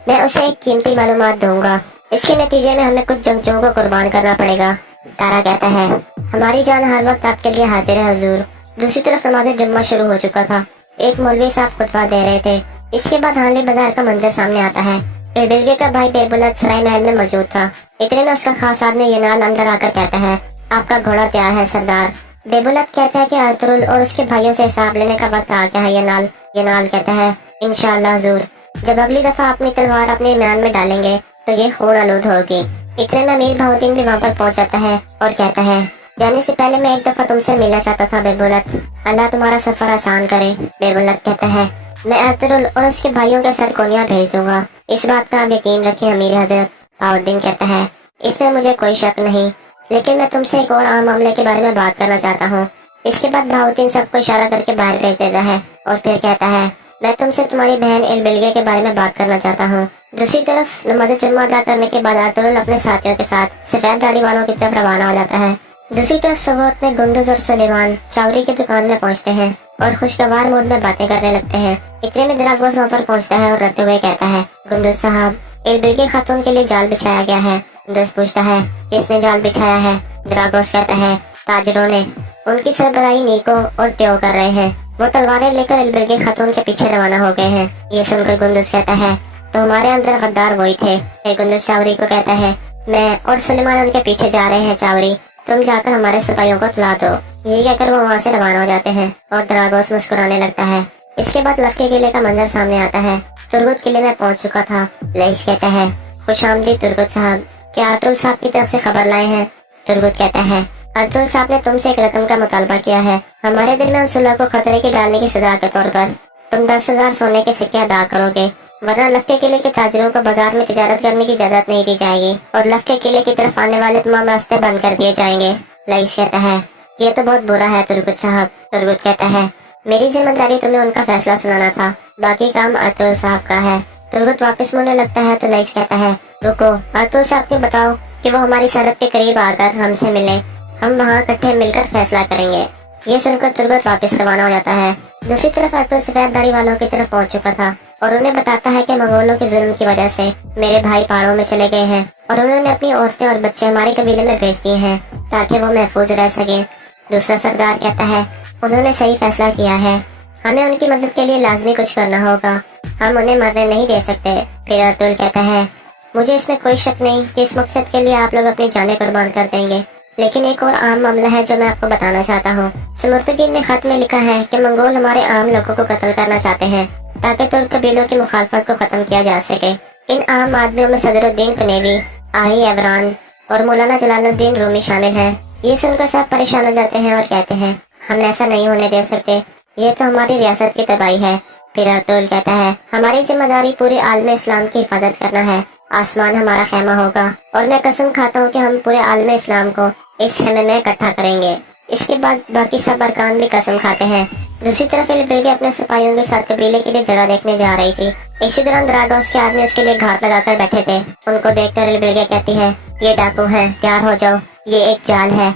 मैं उसे एक कीमती मालूमात दूंगा, इसके नतीजे में हमें कुछ जंगजुओं को कुर्बान करना पड़ेगा। तारा कहता है, हमारी जान हर वक्त आपके लिए हाजिर है हुजूर। दूसरी तरफ नमाज जुम्मा शुरू हो चुका था। एक मौलवी साहब खुतबा दे रहे थे। इसके बाद हांडी बाजार का मंजर सामने आता है। इरबिल का भाई बेबुलत सराय महल में मौजूद था। इतने में उसका खास आदमी यनाल अंदर आकर कहता है, आपका घोड़ा तैयार है सरदार। बेबुलत कहता है कि अतुल और उसके भाइयों से हिसाब लेने का वक्त आ गया है यनाल। यनाल कहता है, इंशाअल्लाह हुजूर, जब अगली दफा अपनी तलवार अपने म्यान में डालेंगे तो ये खून आलूद होगी। इतने में अमीर बहाउद्दीन भी वहाँ पर पहुँच जाता है और कहता है, जाने से पहले मैं एक दफा तुमसे मिलना चाहता था बेबुलत, अल्लाह तुम्हारा सफर आसान करे। बेबुलत कहता है, मैं अतुल और उसके भाइयों के सर कोनिया भेज दूंगा, इस बात का आप यकीन रखें अमीर हजरत। बहाउद्दीन कहता है, इसमें मुझे कोई शक नहीं, लेकिन मैं तुमसे एक और आम मामले के बारे में बात करना चाहता हूँ। इसके बाद बहाउद्दीन सबको इशारा करके बाहर भेज देता है और फिर कहता है, मैं तुमसे तुम्हारी बहन इलबिल के बारे में बात करना चाहता हूँ। दूसरी तरफ नमाज जुम्मा अदा करने के बाद अतुल अपने साथियों के साथ सफेद दाढ़ी वालों की तरफ रवाना हो जाता है। दूसरी तरफ सोबत में गुंडूस और सुलेमान चावरी की दुकान में पहुँचते हैं और खुशगवार मूड में बातें करने लगते हैं। इतने में दरागोस वहाँ पर पहुँचता है और रोते हुए कहता है, गुंडूस साहब, इलबिल के खातून के लिए जाल बिछाया गया है। गुंडूस पूछता है, किसने जाल बिछाया है? दरागोस कहता है, ताजरों ने, उनकी सरबराही नीको और त्यो कर रहे हैं, वो तलवारें लेकर इलबिल के खातून के पीछे रवाना हो गए हैं। ये सुनकर गुंडूस कहता है, तो हमारे अंदर गद्दार वही थे। गुंडूस चावरी को कहता है, मैं और सुलेमान उनके पीछे जा रहे हैं चावरी, तुम जाकर हमारे सिपाहियों को तला दो। ये कहकर वो वहाँ से रवाना हो जाते हैं और दरागोस मुस्कुराने लगता है। इसके बाद लश्के किले का मंजर सामने आता है। तुर्गुत किले में पहुँच चुका था। लईस कहता है, खुशामदीद तुर्गुत साहब, क्या अतुल साहब की तरफ से खबर लाए हैं? तुर्गुत कहता है, अतुल साहब ने तुमसे एक रकम का मुतालबा किया है, हमारे दरमियान सुलह को खतरे की डालने की सजा के तौर पर। तुम 10,000 सोने के सिक्के अदा करोगे, वरना लक्के किले के ताजरों को बाजार में तिजारत करने की इजाजत नहीं दी जाएगी और लक्के किले की तरफ आने वाले तमाम रास्ते बंद कर दिए जाएंगे। लईस कहता है, ये तो बहुत बुरा है तुर्गुत साहब। तुर्गुत कहता है, मेरी जिम्मेदारी तुम्हें उनका फैसला सुनाना था, बाकी काम अतुल साहब का है। तुर्गुत वापस मुड़ने लगता है तो लईस कहता है, रुको, अतुल साहब को बताओ कि वो हमारी सरहद के करीब आकर हमसे मिले, हम वहाँ इकट्ठे मिलकर फैसला करेंगे। ये सुनकर तुर्गुत वापस रवाना हो जाता है। दूसरी तरफ अतुल सफेद दाढ़ी वालों की तरफ पहुंच चुका था और उन्हें बताता है कि मंगोलों के जुल्म की वजह से मेरे भाई पहाड़ों में चले गए हैं और उन्होंने अपनी औरतें और बच्चे हमारे कबीले में भेज दिए हैं ताकि वो महफूज रह सके। दूसरा सरदार कहता है, उन्होंने सही फैसला किया है, हमें उनकी मदद के लिए लाजमी कुछ करना होगा, हम उन्हें मरने नहीं दे सकते। फिर अतुल कहता है, मुझे इसमें कोई शक नहीं कि इस मकसद के लिए आप लोग अपनी जानें कुर्बान कर देंगे, लेकिन एक और आम मामला है जो मैं आपको बताना चाहता हूँ। सिमुर्तगीन ने खत में लिखा है कि मंगोल हमारे आम लोगों को कत्ल करना चाहते हैं ताकि तुर्क कबीलों की मुखालफत को खत्म किया जा सके। इन आम आदमियों में सदरुद्दीन कनेवी, आही एवरान और मौलाना जलालुद्दीन रूमी शामिल हैं। ये सुनकर सब परेशान हो जाते हैं और कहते हैं, हम ऐसा नहीं होने दे सकते, ये तो हमारी रियासत की तबाही है। फिर अतुल कहता है, हमारी जिम्मेदारी पूरे आलम इस्लाम की हिफाजत करना है, आसमान हमारा खेमा होगा और मैं कसम खाता हूँ कि हम पूरे आलम इस्लाम को इस खेमे में इकट्ठा करेंगे। इसके बाद बाकी सब अरकान भी कसम खाते हैं। दूसरी तरफ इलबिल्गे अपने सिपाहियों के साथ कबीले के लिए जगह देखने जा रही थी। इसी दौरान द्रागोस के आदमी उसके लिए घात लगाकर बैठे थे। उनको देखकर इलबिल्गे कहती है, ये डाकू है, तैयार हो जाओ, ये एक जाल है।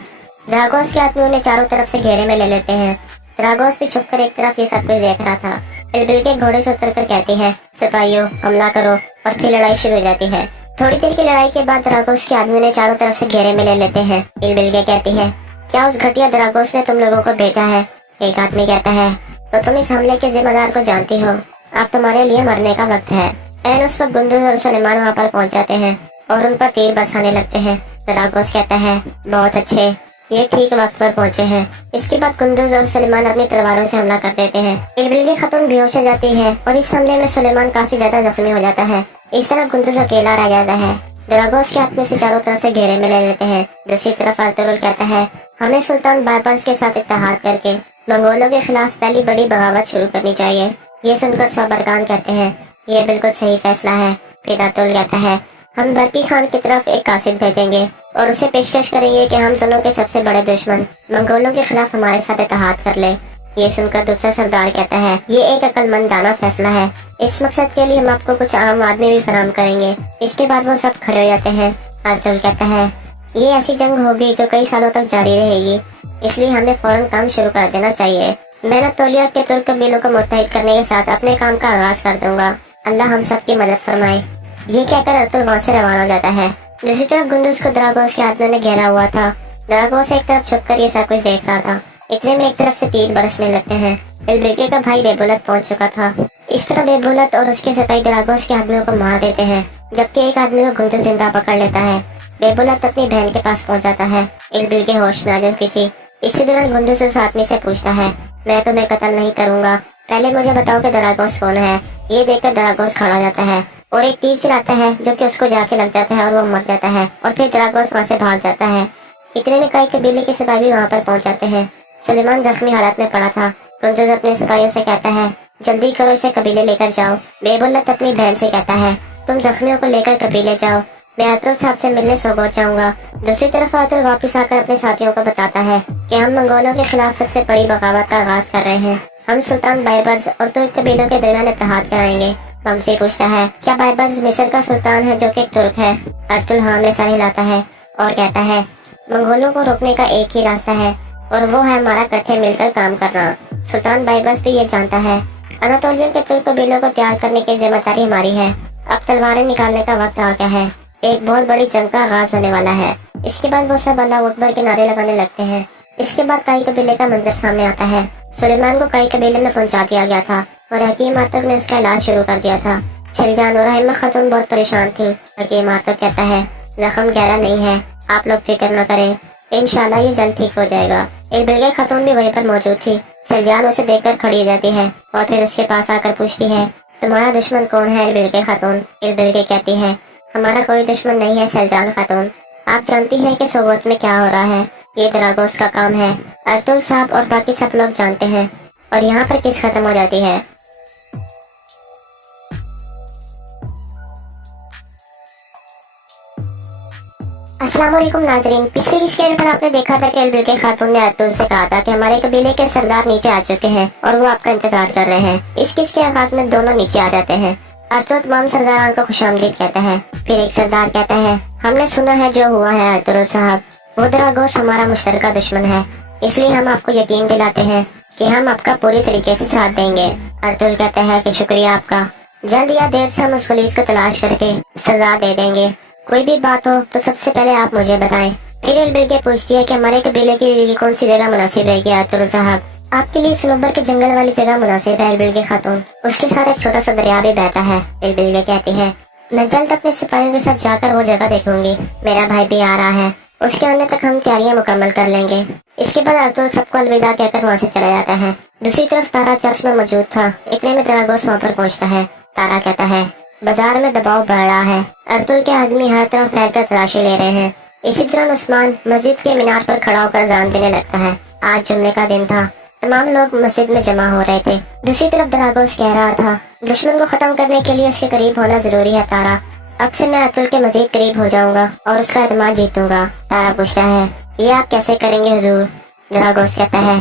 द्रागोस के आदमी उन्हें चारों तरफ से घेरे में ले लेते हैं। द्रागोस भी छुपकर एक तरफ ये सब कुछ देख रहा था। इलबिल्गे घोड़े से उतरकर कहती है, सिपाहियों हमला करो, और फिर लड़ाई शुरू हो जाती है। थोड़ी देर की लड़ाई के बाद द्रागोस के आदमी ने चारों तरफ से घेरे में ले लेते हैं। इलबिल्गे कहती है, क्या उस घटिया द्रागोस ने तुम लोगों को भेजा है? एक आदमी कहता है, तो तुम इस हमले के जिम्मेदार को जानती हो, अब तुम्हारे लिए मरने का वक्त है। ऐन उस वक्त गुंदुज और सुलेमान वहाँ पर पहुँच जाते हैं और उन पर तीर बरसाने लगते हैं। द्रागोस कहता है, बहुत अच्छे, ये ठीक वक्त पर पहुँचे हैं। इसके बाद गुंदुज और सुलेमान अपनी तलवारों से हमला कर देते हैं। इलबिल्गे खतून बेहोश हो जाती है और इस हमले में सुलेमान काफी ज्यादा जख्मी हो जाता है। इस तरह गुंदुज अकेला रह जाता है। द्रागोस के आदमी से चारों तरफ से घेरे में ले लेते हैं। दूसरी तरफ अर्तुगरुल कहता है, हमें सुल्तान बायबर्स के साथ इत्तेहाद करके मंगोलों के खिलाफ पहली बड़ी बगावत शुरू करनी चाहिए। ये सुनकर सब अरकान कहते हैं, ये बिल्कुल सही फैसला है। फिर अर्तुगरुल कहता है, हम बरकी खान की तरफ एक कासिद भेजेंगे और उसे पेशकश करेंगे कि हम दोनों के सबसे बड़े दुश्मन मंगोलों के खिलाफ हमारे साथ इत्तेहाद कर ले। ये सुनकर दूसरा सरदार कहता है, ये एक अक्लमंदाना फैसला है, इस मकसद के लिए हम आपको कुछ आम आदमी भी फराहम करेंगे। इसके बाद वो सब खड़े हो जाते हैं। अर्तुगरुल कहता है, ये ऐसी जंग होगी जो कई सालों तक जारी रहेगी, इसलिए हमें फौरन काम शुरू कर देना चाहिए। मैं नतोलिया के तुर्क कबीलों को मुत्तहिद करने के साथ अपने काम का आगाज कर दूंगा। अल्लाह हम सब की मदद फरमाए। ये कहकर अर्तुगरुल वहाँ से रवाना हो जाता है। दूसरी तरफ गुंदुज को द्रागोस के आदमियों ने घेरा हुआ था। द्रागोस एक तरफ छुपकर ये सब कुछ देख रहा था। इतने में एक तरफ से तीर बरसने लगते हैं। इलबिल्गे का भाई बेबुलत पहुंच चुका था। इस तरह बेबुलत और उसके सिपाही द्रागोस के आदमियों को मार देते हैं, जबकि एक आदमी को गुंदुज जिंदा पकड़ लेता है। बेबुलत अपनी बहन के पास पहुंच जाता है। इलबिल्गे होश में आ चुकी थी। इसी दौरान गुंदुज उस आदमी से पूछता है, मैं तुम्हें कत्ल नहीं करूंगा, पहले मुझे बताओ कि द्रागोस कौन है। ये देखकर द्रागोस खड़ा हो जाता है और एक तीर चलाता है जो कि उसको जाके लग जाता है और वो मर जाता है और फिर द्रागोस वहाँ से भाग जाता है। इतने में कई कबीले के सिपाही भी वहाँ पर पहुँच जाते हैं। सुलेमान जख्मी हालत में पड़ा था। गुंदुज अपने सिपाहियों से कहता है, जल्दी करो, इसे कबीले लेकर जाओ। बेबुलत अपनी बहन से कहता है, तुम जख्मियों को लेकर कबीले जाओ, मैं अर्तुगरुल साहब से मिलने सोगोत जाऊंगा। दूसरी तरफ अर्तुगरुल वापस आकर अपने साथियों को बताता है कि हम मंगोलों के खिलाफ सबसे बड़ी बगावत का आगाज कर रहे हैं। हम सुल्तान बायबर्स और तुर्क कबीलों के दरमियान इत्तेहाद कराएंगे। हमसे पूछता है, क्या बायबर्स मिस्र का सुल्तान है जो कि एक तुर्क है? अर्तुगरुल हाँ में सर हिलाता है और कहता है, मंगोलों को रोकने का एक ही रास्ता है और वो है हमारा इकट्ठे मिलकर काम करना। सुल्तान बायबर्स भी ये जानता है। अनातोलिया के तुर्क कबीलों को तैयार करने की जिम्मेदारी हमारी है। अब तलवारें निकालने का वक्त आ गया है। एक बहुत बड़ी जंग का आगाज होने वाला है। इसके बाद वो सब अल्लाह अकबर के नारे लगाने लगते हैं। इसके बाद कई कबीले का मंजर सामने आता है। सुलेमान को कई कबीले में पहुंचा दिया गया था और हकीम आतुक ने उसका इलाज शुरू कर दिया था। सिलजान और अहिम्मा खातून बहुत परेशान थी। हकीम आतुक कहता है, जख्म गहरा नहीं है, आप लोग फिक्र न करें, इंशाल्लाह ये जल्द ठीक हो जाएगा। इलबिल्गे खातून भी वहीं पर मौजूद थी। सिलजान उसे देखकर खड़ी हो जाती है और फिर उसके पास आकर पूछती है, तुम्हारा दुश्मन कौन है इलबिल्गे खातून? इलबिल्गे कहती है, हमारा कोई दुश्मन नहीं है सिलजान खातून, आप जानती हैं कि सोगोत में क्या हो रहा है, ये द्रागोस का काम है। अर्तुगरुल साहब और बाकी सब लोग जानते हैं। और यहाँ पर किस खत्म हो जाती है। अस्सलाम वालेकुम नाजरीन, पिछली स्क्रीन पर आपने देखा था कि एलबिल के खातून ने अर्तुल से कहा था कि हमारे कबीले के सरदार नीचे आ चुके हैं और वो आपका इंतजार कर रहे हैं। इस किस के आगाज में दोनों नीचे आ जाते हैं। अर्तुल तमाम सरदारान को खुशामदीद कहता है। फिर एक सरदार कहता है, हमने सुना है जो हुआ है अर्तुल साहब, वो दरागोश हमारा मुश्तरका दुश्मन है, इसलिए हम आपको यकीन दिलाते हैं कि हम आपका पूरी तरीके से साथ देंगे। अर्तुल कहता है कि शुक्रिया आपका, जल्द या देर से हम उस पुलिस को तलाश करके सजा दे देंगे। कोई भी बात हो तो सबसे पहले आप मुझे बताएं। फिर एलबिल के पूछती है कि हमारे कबीले के लिए कौन सी जगह मुनासिब रहेगी अर्तुल साहब। आपके लिए सनोबर के जंगल वाली जगह मुनासिब है एलबिल के खातून, उसके साथ एक छोटा सा दरिया भी बहता है। एलबिल कहती है, मैं जल्द अपने सिपाहियों के साथ जाकर वो जगह देखूंगी, मेरा भाई भी आ रहा है, उसके आने तक हम तैयारियां मुकम्मल कर लेंगे। इसके बाद अर्तुल सबको अलविदा कहकर वहाँ से चला जाता है। दूसरी तरफ तारा चर्च में मौजूद था। इतने में दरागोश वहाँ पर पहुँचता है। तारा कहता है, बाजार में दबाव बढ़ रहा है, अर्तुल के आदमी हर तरफ फैलकर तलाशी ले रहे हैं। इसी दौरान उस्मान मस्जिद के मीनार पर खड़ा होकर जान देने लगता है। आज जुम्मे का दिन था, तमाम लोग मस्जिद में जमा हो रहे थे। दूसरी तरफ दरागोश कह रहा था, दुश्मन को खत्म करने के लिए उसके करीब होना जरूरी है तारा, अब से मैं अर्तुल के मजीद करीब हो जाऊंगा और उसका एतमाद जीतूंगा। तारा पूछता है, ये आप कैसे करेंगे हुजूर? दरागोश कहता है,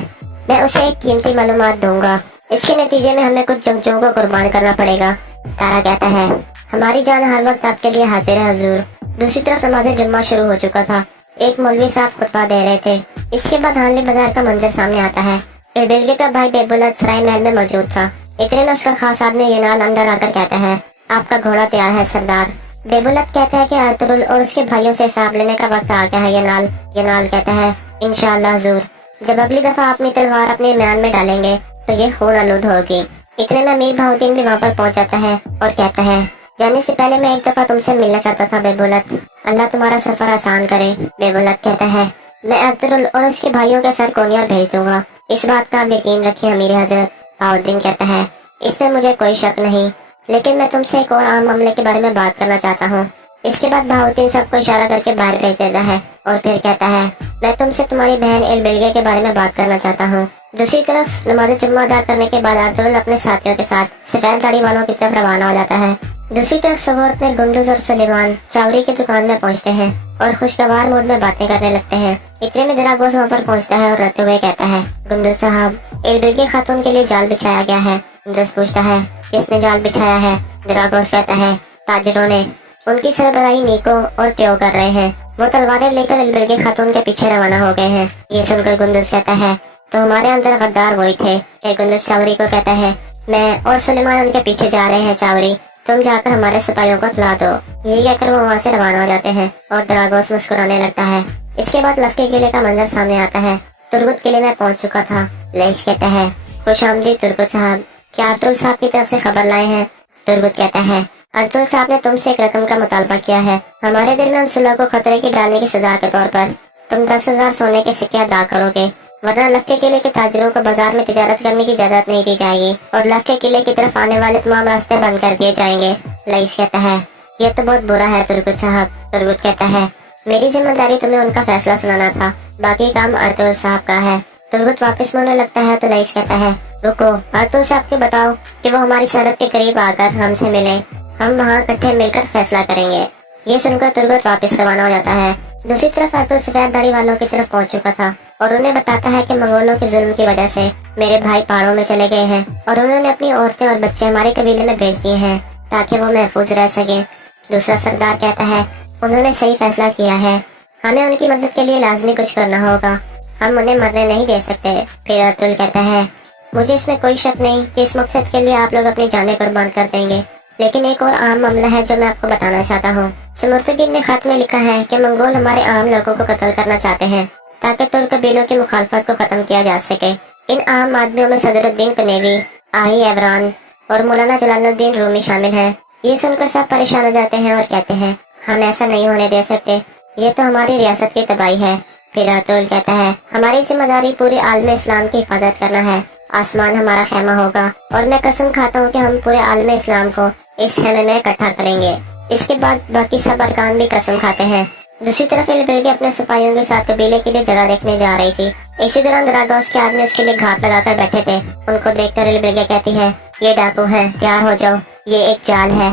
मैं उसे एक कीमती मालूमात दूंगा, इसके नतीजे में हमें कुछ जंगजुओं को कुर्बान करना पड़ेगा। तारा कहता है, हमारी जान हर वक्त आपके लिए हाजिर है हुजूर। दूसरी तरफ नमाज़े जुम्मा शुरू हो चुका था। एक मौलवी साहब खुतबा दे रहे थे। इसके बाद हानली बाजार का मंजर सामने आता है। एलबिल का भाई बेबुलत सराय महल में मौजूद था। इतने में उसका खास आदमी यनाल अंदर आकर कहता है, आपका घोड़ा तैयार है सरदार। बेबुलत कहता है कि अर्तुल और उसके भाइयों से हिसाब लेने का वक्त आ गया है यनाल कहता है, इंशाअल्लाह हुजूर, जब अगली दफा अपनी तलवार अपने म्यान में डालेंगे तो ये खून आलूद होगी। इतने में मीर बहाउद्दीन भी वहाँ पर पहुँच जाता है और कहता है, जाने से पहले मैं एक दफा तुमसे मिलना चाहता था बेबुलत, अल्लाह तुम्हारा सफर आसान करे। बेबुलत कहता है, मैं अर्तुल और उसके भाइयों के सर कोनियार भेज दूंगा, इस बात का आप यकीन रखिए अमीर हजरत। बहाउद्दीन कहता है, इसमें मुझे कोई शक नहीं, लेकिन मैं तुमसे एक और आम मामले के बारे में बात करना चाहता हूँ। इसके बाद बहाउद्दीन सबको इशारा करके बाहर भेज देता है और फिर कहता है, मैं तुमसे तुम्हारी बहन एलबिल के बारे में बात करना चाहता हूँ। दूसरी तरफ नमाज़े जुम्मा अदा करने के बाद अर्तुल अपने साथियों के साथ सफेद दाढ़ी वालों की तरफ रवाना हो जाता है। दूसरी तरफ सुबह में गुंदुज और सुलेमान चावरी की दुकान में पहुँचते हैं और खुशगवार मूड में बातें करने लगते हैं। इतने में दरागोश वहाँ पर पहुँचता है और रोते हुए कहता है, गुंदुज साहब, एलबिल के खातून के लिए जाल बिछाया गया है। गुंदुज पूछता है, किसने जाल बिछाया है? दरागोश कहता है, ताजिरों ने, उनकी सरबराही नीको और त्यो कर रहे हैं, वो तलवारें लेकर एलबिल के खातून के पीछे रवाना हो गए हैं। ये सुनकर गुंदुज कहता है, तो हमारे अंदर गद्दार वही थे। गुंदुज चावरी को कहता है, मैं और सुलेमान उनके पीछे जा रहे हैं चावरी, तुम जाकर हमारे सिपाहियों को तला दो। ये कहकर वो वहाँ से रवाना हो जाते हैं और दरागोश मुस्कुराने लगता है। इसके बाद लफ्के किले का मंजर सामने आता है। तुर्गुत किले में पहुँच चुका था। लईस कहता है, खुश आमदीद तुर्गुत साहब, क्या अर्तुल साहब की तरफ से खबर लाए हैं? तुर्गुत कहता है, अर्तुल साहब ने तुमसे एक रकम का मुतालबा किया है, हमारे दरमियान सुलह को खतरे की डालने की सजा के तौर पर तुम 10,000 सोने के सिक्के अदा करोगे, वरना लक्के किले के ताजिरों को बाजार में तिजारत करने की इजाजत नहीं दी जाएगी और लक्के किले की तरफ आने वाले तमाम रास्ते बंद कर दिए जाएंगे। लईस कहता है, ये तो बहुत बुरा है तुर्गुत साहब। तुर्गुत कहता है, मेरी जिम्मेदारी तुम्हें उनका फैसला सुनाना था, बाकी काम अर्तुल साहब का है। तुर्गुत वापस मुड़ने लगता है तो लईस कहता है, रुको, अर्तुल साहब को बताओ कि वो हमारी सरहद के करीब आकर हमसे मिले, हम वहाँ इकट्ठे मिलकर फैसला करेंगे। ये सुनकर तुर्गुत वापस रवाना हो जाता है। दूसरी तरफ अर्तुल सफेद दाढ़ी वालों की तरफ पहुँच चुका था और उन्हें बताता है कि मंगोलों के जुल्म की वजह से मेरे भाई पहाड़ों में चले गए हैं और उन्होंने अपनी औरतें और बच्चे हमारे कबीले में भेज दिए हैं ताकि वो महफूज रह सके। दूसरा सरदार कहता है, उन्होंने सही फैसला किया है, हमें उनकी मदद के लिए लाजमी कुछ करना होगा, हम उन्हें मरने नहीं दे सकते। फिर अर्तुल कहता है, मुझे इसमें कोई शक नहीं कि इस मकसद के लिए आप लोग अपनी जानें कुर्बान कर देंगे, लेकिन एक और आम मामला है जो मैं आपको बताना चाहता हूँ। समर्थगिन ने खत में लिखा है कि मंगोल हमारे आम लोगों को कत्ल करना चाहते हैं ताकि तुर्क कबीलों की मुखालफत को खत्म किया जा सके। इन आम आदमियों में सदरुद्दीन कनेवी, आही एवरान और मौलाना जलालुद्दीन रूमी शामिल हैं। ये सुनकर सब परेशान हो जाते हैं और कहते हैं, हम ऐसा नहीं होने दे सकते, ये तो हमारी रियासत की तबाही है। फिर अर्तुल कहता है, हमारी जिम्मेदारी पूरे आलम इस्लाम की हिफाजत करना है, आसमान हमारा खेमा होगा और मैं कसम खाता हूँ कि हम पूरे आलम इस्लाम को इस खेमे में इकट्ठा करेंगे। इसके बाद बाकी सब अरकान भी कसम खाते हैं। दूसरी तरफ एलबिल अपने सिपाहियों के साथ कबीले के लिए जगह देखने जा रही थी। इसी दौरान दरागोश के आदमी उसके लिए घात लगाकर बैठे थे। उनको देखकर एलबिल कहती है, ये डाकू है, तैयार हो जाओ, ये एक चाल है।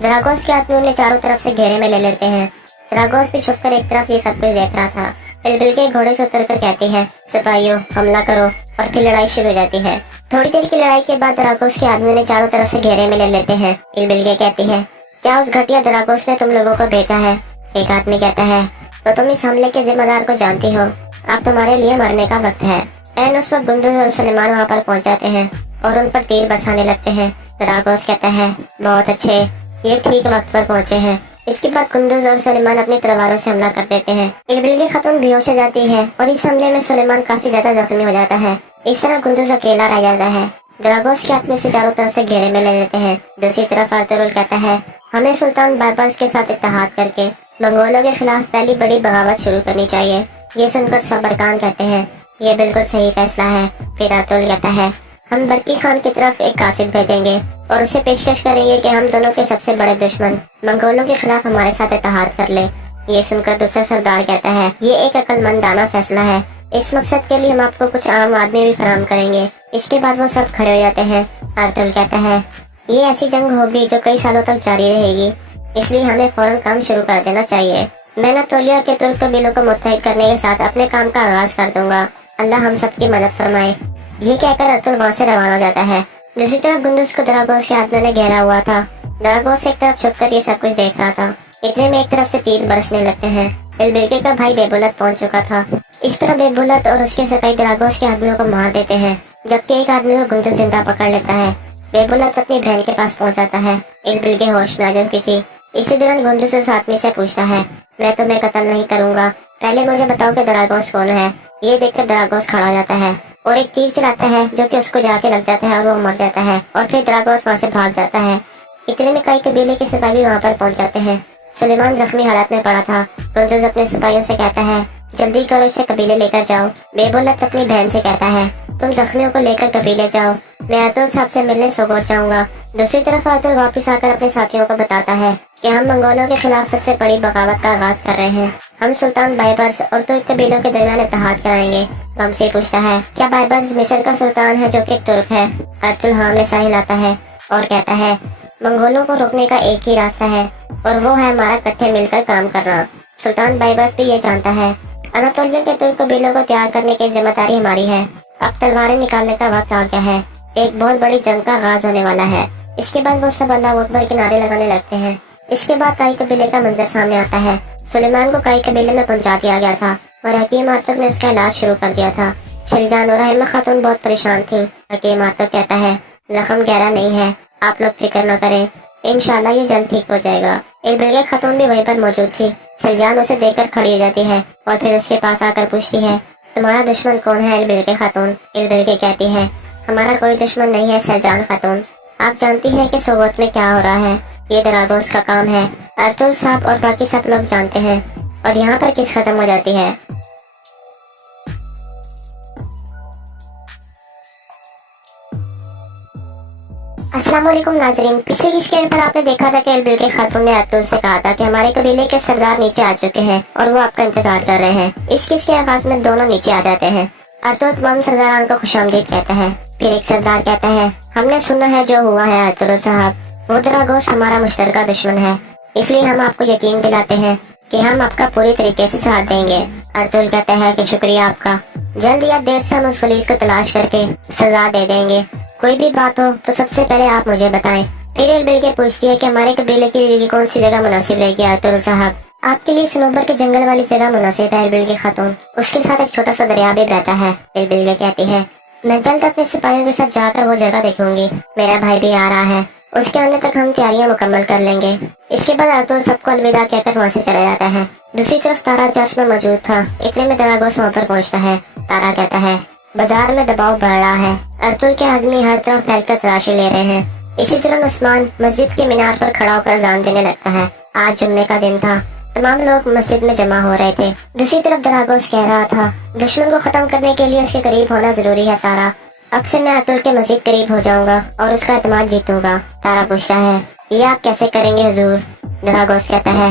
दरागोश के आदमी उन्हें चारों तरफ से घेरे में ले लेते हैं। दरागोस भी छुपकर एक तरफ ये सब कुछ देख रहा था। बिलबिल के घोड़े से उतरकर कहती है, सिपाहियों हमला करो, और फिर लड़ाई शुरू हो जाती है। थोड़ी देर की लड़ाई के बाद दरागोस के आदमी ने चारों तरफ से घेरे में ले लेते हैं। बिलबिल कहती है, क्या उस घटिया दरागोस ने तुम लोगों को भेजा है? एक आदमी कहता है, तो तुम इस हमले के जिम्मेदार को जानती हो, अब तुम्हारे लिए मरने का वक्त है। एन उस वक्त गुंदुज और सुलेमान वहाँ पर पहुँच जाते हैं और उन पर तीर बरसाने लगते हैं। दरागोस कहता है, बहुत अच्छे, ये ठीक वक्त पर पहुँचे हैं। इसके बाद कुंदुज और सुलेमान अपनी तलवारों से हमला कर देते हैं। इरबिल की खातून बेहोश हो जाती है और इस हमले में सुलेमान काफी ज्यादा जख्मी हो जाता है। इस तरह कुंदुज अकेला रह जाता है। दरागोस के आदमी से चारों तरफ से घेरे में ले लेते हैं। दूसरी तरफ अर्तुगरुल कहता है, हमें सुल्तान बायबर्स के साथ इत्तेहाद करके मंगोलों के खिलाफ पहली बड़ी बगावत शुरू करनी चाहिए। ये सुनकर सब बरकान कहते हैं, ये बिल्कुल सही फैसला है। फिर अर्तुगरुल कहता है, हम बरकी खान की तरफ एक कासिद भेजेंगे और उसे पेशकश करेंगे कि हम दोनों के सबसे बड़े दुश्मन मंगोलों के खिलाफ हमारे साथ इत्तेहाद कर ले। ये सुनकर दूसरा सरदार कहता है, ये एक अक्लमंदाना फैसला है। इस मकसद के लिए हम आपको कुछ आम आदमी भी फराहम करेंगे। इसके बाद वो सब खड़े हो जाते हैं। अर्तुगरुल कहता है, ये ऐसी जंग होगी जो कई सालों तक जारी रहेगी, इसलिए हमें फौरन काम शुरू कर देना चाहिए। मैं नतोलिया के तुर्क कबीलों को मुत्तहिद करने के साथ अपने काम का आगाज कर दूंगा। अल्लाह हम सबकी मदद फरमाए। ये कहकर अर्तुगरुल वहाँ से रवाना हो जाता है। दूसरी तरफ गुंदुज को दरागोस के आदमी ने घेरा हुआ था। दरागोस एक तरफ छुपकर ये सब कुछ देख रहा था। इतने में एक तरफ से तीर बरसने लगते हैं। इलबिल्के का भाई बेबुलत पहुंच चुका था। इस तरह बेबुलत और उसके सिपाही दरागोस के आदमियों को मार देते हैं, जबकि एक आदमी को गुंदुज जिंदा पकड़ लेता है। बेबुलत अपनी बहन के पास पहुंच जाता है। इलबिल्के होश में आ चुकी थी। इसी दौरान गुंदुज उस आदमी से पूछता है, मैं तुम्हें कत्ल नहीं करूंगा, पहले मुझे बताओ कि दरागोस कौन है। ये देखकर दरागोस खड़ा हो जाता है और एक तीर चलाता है जो कि उसको जाके लग जाता है और वो मर जाता है। और फिर दरागोस वहाँ से भाग जाता है। इतने में कई कबीले के सिपाही वहाँ पर पहुँच जाते हैं। सुलेमान जख्मी हालत में पड़ा था। गुंदुज अपने सिपाहियों से कहता है, जल्दी करो, इसे कबीले लेकर जाओ। बेबुलत अपनी बहन से कहता है, तुम जख्मियों को लेकर कबीले जाओ, मैं अर्तुगरुल साहब से मिलने सोगोत जाऊंगा। दूसरी तरफ अर्तुगरुल वापस आकर अपने साथियों को बताता है कि हम मंगोलों के खिलाफ सबसे बड़ी बगावत का आगाज कर रहे हैं। हम सुल्तान बायबर्स और तुर्क कबीलों के दरमियान इत्तेहाद कराएंगे। हमसे पूछता है, क्या बायबर्स मिस्र का सुल्तान है जो कि तुर्क है? अर्तुगरुल हाँ में सर हिलाता है और कहता है, मंगोलों को रोकने का एक ही रास्ता है और वो है हमारा इकट्ठे मिलकर काम करना। सुल्तान बायबर्स भी ये जानता है। अनातोलिया के तुर्क कबीलों को तैयार करने की जिम्मेदारी हमारी है। अब तलवारें निकालने का वक्त आ गया है। एक बहुत बड़ी जंग का आगाज होने वाला है। इसके बाद वो सब अल्लाह अकबर के नारे लगाने लगते हैं। इसके बाद काई कबीले का मंजर सामने आता है। सुलेमान को काई कबीले में पहुंचा दिया गया था और हकीम आर्तुग ने उसका इलाज शुरू कर दिया था। सिलजान और रहमा खातून बहुत परेशान थी। हकीम आर्तुग कहता है, जख्म गहरा नहीं है, आप लोग फिक्र न करें, इंशाल्लाह ये जल्द ठीक हो जाएगा। इलबिल्के खातून भी वहीं पर मौजूद थी। सिलजान उसे देखकर खड़ी हो जाती है और फिर उसके पास आकर पूछती है, तुम्हारा दुश्मन कौन है इलबिल्के खातून? इलबिल्के कहती है, हमारा कोई दुश्मन नहीं है सिलजान खातून, आप जानती हैं कि सोगोत में क्या हो रहा है, ये दरागोस का काम है। अर्तुगरुल साहब और बाकी सब लोग जानते हैं। और यहाँ पर किस खत्म हो जाती है। अस्सलाम वालेकुम नाजरीन, पिछले की स्क्रीन पर आपने देखा था कि इलबिल्के खातून ने अर्तुगरुल से कहा था कि हमारे कबीले के सरदार नीचे आ चुके हैं और वो आपका इंतजार कर रहे हैं। इस किस के आगाज में दोनों नीचे आ जाते हैं। अर्तुगरुल तमाम सरदारान को खुशामदीद कहता है। फिर एक सरदार कहता है, हमने सुना है जो हुआ है अर्तुगरुल साहब, वो दरागोस हमारा मुश्तरका दुश्मन है, इसलिए हम आपको यकीन दिलाते हैं कि हम आपका पूरी तरीके से साथ देंगे। अर्तुगरुल कहता है कि शुक्रिया आपका, जल्द या देर से हम उस खलीज को तलाश करके सजा दे देंगे। कोई भी बात हो तो सबसे पहले आप मुझे बताएं। फिर इलबिल्के पूछती है कि हमारे कबीले के लिए कौन सी जगह मुनासिब रहेगी अर्तुगरुल साहब? आपके लिए सनोबर के जंगल वाली जगह मुनासिब है इलबिल्के खातून, उसके साथ एक छोटा सा दरिया भी बहता है। इलबिल्के कहती है, मैं जल्द अपने सिपाहियों के साथ जाकर वो जगह देखूंगी, मेरा भाई भी आ रहा है, उसके आने तक हम तैयारियां मुकम्मल कर लेंगे। इसके बाद अर्तुगरुल सबको अलविदा कहकर वहाँ से चला जाता है। दूसरी तरफ तारा चर्च में मौजूद था। इतने में दरागोस वहाँ पर पहुँचता है। तारा कहता है, बाजार में दबाव बढ़ रहा है, अर्तुगरुल के आदमी हर तरफ फैलकर तलाशी ले रहे हैं। इसी दौरान उस्मान मस्जिद के मीनार पर खड़ा होकर अज़ान देने लगता है। आज जुम्मे का दिन था, तमाम लोग मस्जिद में जमा हो रहे थे। दूसरी तरफ दरागोस कह रहा था, दुश्मन को खत्म करने के लिए उसके करीब होना जरूरी है तारा, अब से मैं अर्तुगरुल के मजीद करीब हो जाऊंगा और उसका एतमाद जीतूंगा। तारा पूछता है, ये आप कैसे करेंगे हुजूर? दरागोस कहता है,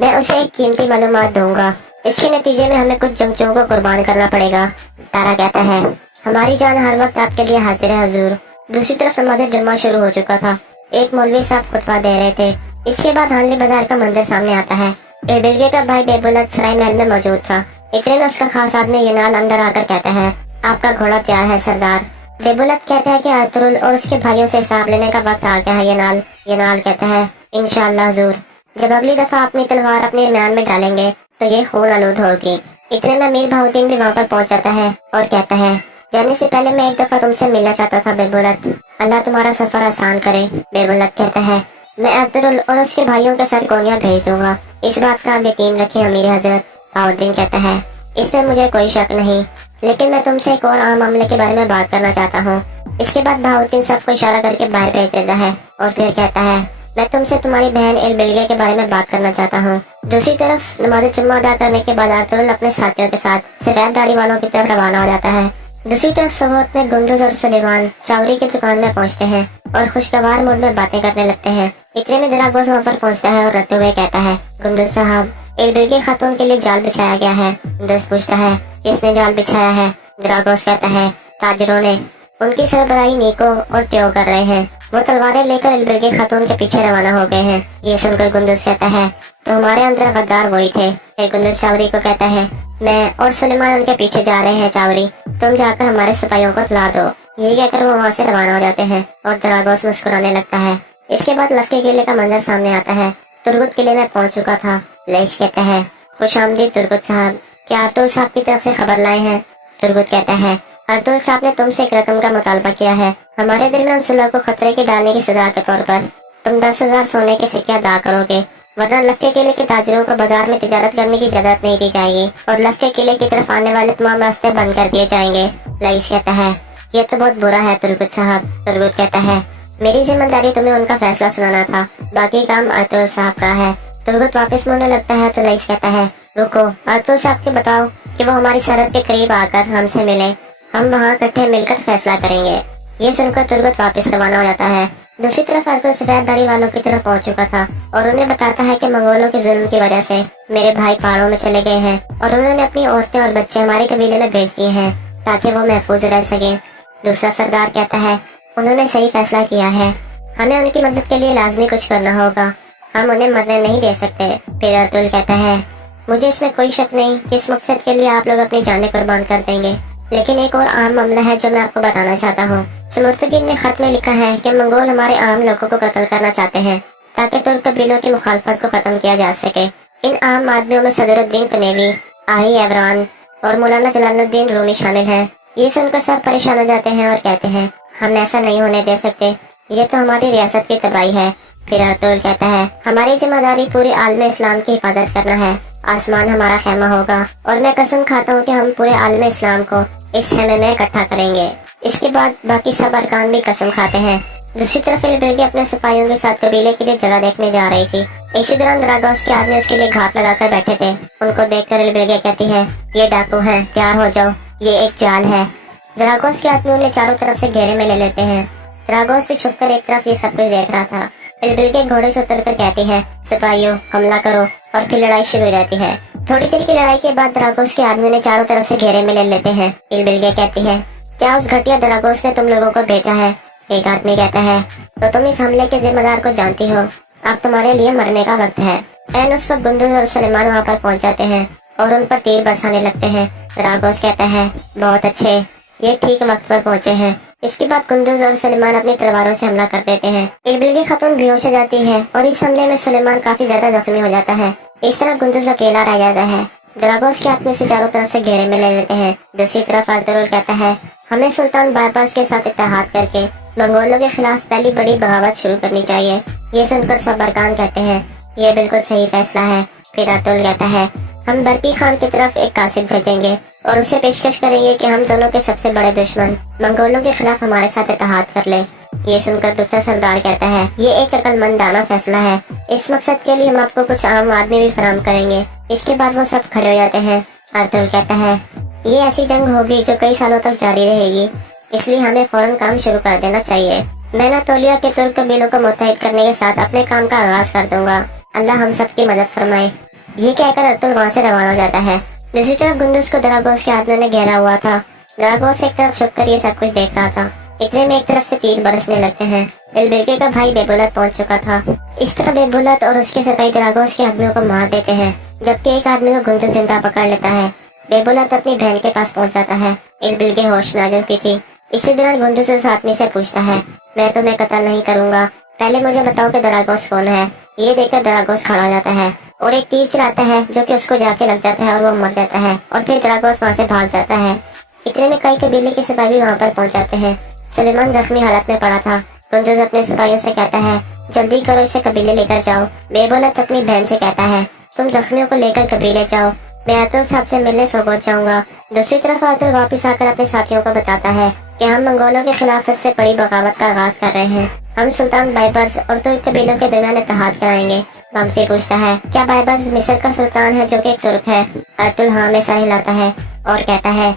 मैं उसे एक कीमती मालूमात दूंगा, इसके नतीजे में हमें कुछ जंगजुओं को कुर्बान करना पड़ेगा। तारा कहता है, हमारी जान हर वक्त आपके लिए हाजिर है हुजूर। दूसरी तरफ नमाज जुम्मा शुरू हो चुका था। एक मौलवी साहब खुतबा दे रहे थे। इसके बाद हानली बाजार का मंदिर सामने आता है। एल्बिल्गे का भाई बेबुलत सराय महल में मौजूद था। इतने में उसका खास आदमी यनाल अंदर आकर कहता है, आपका घोड़ा तैयार है सरदार। बेबुलत कहता है कि अर्तुगरुल और उसके भाइयों से हिसाब लेने का वक्त आ गया है यनाल। यनाल कहता है, इंशाअल्लाह हुजूर, जब अगली दफा अपनी तलवार अपने म्यान में डालेंगे तो ये खून आलूद होगी। इतने में मीर बहाउद्दीन भी वहाँ पर पहुँच जाता है और कहता है, जाने से पहले मैं एक दफा तुमसे मिलना चाहता था बेबुलत, अल्लाह तुम्हारा सफर आसान करे। बेबुलत कहता है, मैं अर्तुगरुल और उसके भाइयों के सर कोनिया भेज दूंगा, इस बात का आप यकीन रखें अमीर हजरत। बहाउद्दीन कहता है, इसमें मुझे कोई शक नहीं, लेकिन मैं तुमसे एक और अहम मामले के बारे में बात करना चाहता हूँ। इसके बाद बहाउद्दीन सबको इशारा करके बाहर भेज देता है और फिर कहता है, मैं तुमसे तुम्हारी बहन एल्बिल्गे के बारे में बात करना चाहता हूँ। दूसरी तरफ नमाज जुम्मा अदा करने के बाद अर्तुगरुल अपने साथियों के साथ सफेद दाढ़ी वालों की तरफ रवाना हो जाता है। दूसरी तरफ सबूत में गुंदुज और सुलेमान चावरी की दुकान में पहुँचते हैं और खुशगवार मूड में बातें करने लगते हैं। इतने में दरागोस वहाँ पर पहुँचता है और रोते हुए कहता है, गुंदुज साहब, एल्बिल्गे खातून के लिए जाल बिछाया गया है। गुंदुज पूछता है, किसने जाल बिछाया है? दरागोस कहता है, ताजरों ने। उनकी सरबराही नीको और त्यो कर रहे हैं। वो तलवारें लेकर एल्बिल्गे खातून के पीछे रवाना हो गए हैं। ये सुनकर गुंदुज कहता है, तो हमारे अंदर गद्दार वही थे। फिर गुंदुज चावरी को कहता है, मैं और सुलेमान उनके पीछे जा रहे हैं चावरी, तुम जाकर हमारे सिपाहियों को तला दो। ये कहकर वो वहाँ से रवाना हो जाते हैं और दरागोस मुस्कुराने लगता है। इसके बाद लश्कर किले का मंजर सामने आता है। तुर्गुत किले में पहुँच चुका था। लईस कहता है, खुश आमदीद तुर्गुत साहब, क्या अर्तुगरुल साहब की तरफ से खबर लाए हैं? तुर्गुत कहता है, अर्तुगरुल साहब ने तुमसे एक रकम का मुतालबा किया है, हमारे दरमियान सुलह को खतरे के डालने की सजा के तौर पर। तुम 10,000 सोने के सिक्के अदा करोगे, वरना लश्कर किले के ताजरों को बाजार में तिजारत करने की इजाजत नहीं दी जाएगी और लश्कर किले की तरफ आने वाले तमाम रास्ते बंद कर दिए जाएंगे। लईस कहता है, ये तो बहुत बुरा है तुर्गुत साहब। तुर्गुत कहता है, मेरी जिम्मेदारी तुम्हें उनका फैसला सुनाना था, बाकी काम अर्तुगरुल साहब का है। तुर्गुत वापस मुड़ने लगता है तो लईस कहता है, रुको, अर्तुगरुल साहब के बताओ कि वो हमारी सरहद के करीब आकर हमसे मिले, हम वहाँ इकट्ठे मिलकर फैसला करेंगे। ये सुनकर तुर्गुत वापस रवाना हो जाता है। दूसरी तरफ अर्तुगरुल सफेद दाढ़ी वालों की तरफ पहुँच चुका था और उन्हें बताता है कि मंगोलों के जुल्म की वजह से मेरे भाई पहाड़ों में चले गए हैं और उन्होंने अपनी औरतें और बच्चे हमारे कबीले में भेज दिए हैं ताकि वो महफूज रह सके। दूसरा सरदार कहता है, उन्होंने सही फैसला किया है, हमें उनकी मदद के लिए लाजमी कुछ करना होगा, हम उन्हें मरने नहीं दे सकते। फिर अर्तुगरुल कहता है, मुझे इसमें कोई शक नहीं कि इस मकसद के लिए आप लोग अपनी जानें कुर्बान कर देंगे, लेकिन एक और अहम मामला है जो मैं आपको बताना चाहता हूँ। समर्थगिन ने खत में लिखा है कि मंगोल हमारे आम लोगों को कत्ल करना चाहते हैं ताकि तुर्क कबीलों की मुखालफत को खत्म किया जा सके। इन आम आदमियों में सदरुद्दीन कनेवी, आही एवरान और मौलाना जलालुद्दीन रूमी शामिल है। ये सुनकर सब परेशान हो जाते हैं और कहते हैं, हम ऐसा नहीं होने दे सकते, ये तो हमारी रियासत की तबाही है। फिर अर्तुगरुल कहता है, हमारी जिम्मेदारी पूरे आलम इस्लाम की हिफाजत करना है, आसमान हमारा खेमा होगा और मैं कसम खाता हूँ कि हम पूरे आलम इस्लाम को इस खेमे में इकट्ठा करेंगे। इसके बाद बाकी सब अरकान भी कसम खाते हैं। दूसरी तरफ एल्बिल्गे अपने सिपाहियों के साथ कबीले के लिए जगह देखने जा रही थी। इसी दौरान दरागोस के आदमी उसके लिए घात लगाकर बैठे थे। उनको देखकर एल्बिल्गे कहती है, ये डाकू है, तैयार हो जाओ, ये एक जाल है। दरागोस के आदमी उन्हें चारों तरफ से घेरे में ले लेते हैं। दरागोस भी छुपकर एक तरफ ये सब कुछ देख रहा था। एल्बिल्गे घोड़े से उतरकर कहती है, सिपाहियों हमला करो, और फिर लड़ाई शुरू हो जाती है। थोड़ी देर की लड़ाई के बाद दरागोस के आदमी ने चारों तरफ से घेरे में ले लेते हैं। एल्बिल्गे कहती है, क्या उस घटिया दरागोस ने तुम लोगों को भेजा है? एक आदमी कहता है, तो तुम इस हमले के जिम्मेदार को जानती हो, अब तुम्हारे लिए मरने का वक्त है। एन उस वक्त गुंदुज और सुलेमान वहाँ पर पहुँच जाते हैं और उन पर तीर बरसाने लगते हैं। दरागोस कहता है, बहुत अच्छे, ये ठीक वक्त पर पहुँचे हैं। इसके बाद गुंदुज और सुलेमान अपनी तलवारों से हमला कर देते हैं। एल्बिल्गे खातून बेहोश हो जाती है और इस हमले में सुलेमान काफी ज्यादा जख्मी हो जाता है। इस तरह गुंदुज अकेला रह जाता है। दरागोस के आदमी उसे चारों तरफ से घेरे में ले लेते हैं। दूसरी तरफ अर्तुगरुल कहता है, हमें सुल्तान बायपास के साथ इत्तेहाद करके मंगोलों के खिलाफ पहली बड़ी बगावत शुरू करनी चाहिए। ये सुनकर सब अरकान कहते हैं, ये बिल्कुल सही फैसला है। फिर अर्तुगरुल कहता है, हम बरकी खान की तरफ एक कासिद भेजेंगे और उसे पेशकश करेंगे कि हम दोनों के सबसे बड़े दुश्मन मंगोलों के खिलाफ हमारे साथ इत्तेहाद कर ले। ये सुनकर दूसरा सरदार कहता है, ये एक अक्लमंदाना फैसला है, इस मकसद के लिए हम आपको कुछ आम आदमी भी फराहम करेंगे। इसके बाद वो सब खड़े हो जाते हैं। अर्तुगरुल कहता है, ये ऐसी जंग होगी जो कई सालों तक जारी रहेगी, इसलिए हमें फौरन काम शुरू कर देना चाहिए। मैं नातोलिया के तुर्क कबीलों को मुत्तहिद करने के साथ अपने काम का आगाज कर दूंगा। अल्लाह हम सब की मदद फरमाए। ये कहकर अर्तुगरुल वहाँ से रवाना हो जाता है। दूसरी तरफ गुंदुज को दरागोस के आदमियों ने घेरा हुआ था। दरागोस एक तरफ छुपकर ये सब कुछ देख रहा था। इतने में एक तरफ से तीर बरसने लगते हैं। एल्बिल्गे का भाई बेबुलत पहुँच चुका था। इस तरह बेबुलत और उसके सिपाही दरागोस के आदमियों को मार देते हैं, जबकि एक आदमी को गुंजू जिंदा पकड़ लेता है। बेबुलत अपनी बहन के पास पहुंच जाता है। इलबिल के होश में आ चुकी थी। इसी दौरान गुंजू उस आदमी से पूछता है, मैं तुम्हें कत्ल नहीं करूंगा, पहले मुझे बताओ कि दरागोस कौन है। ये देखकर दरागोस खड़ा हो जाता है और एक तीर चलाता है जो कि उसको जाके लग जाता है और वो मर जाता है। और फिर दरागोस वहाँ से भाग जाता है। इतने में कई कबीले के सिपाही भी वहाँ पर पहुँच जाते हैं। सुलेमान जख्मी हालत में पड़ा था। गुंजू अपने सिपाहियों से कहता है, जल्दी करो, इसे कबीले लेकर जाओ। बेबुलत अपनी बहन से कहता है, तुम जख्मियों को लेकर कबीले जाओ, मैं अतुल साहब से मिलने सोबत जाऊंगा। दूसरी तरफ अतुल वापस आकर अपने साथियों को बताता है कि हम मंगोलों के खिलाफ सबसे बड़ी बगावत का आगाज कर रहे हैं। हम सुल्तान बाइबर्स और तुर्क कबीलों के दरमियान इत्तेहाद कराएंगे। वामसी पूछता है, क्या बाइबर्स मिस्र का सुल्तान है जो कि एक तुर्क है? अतुल हाँ में सर हिलाता है और कहता है,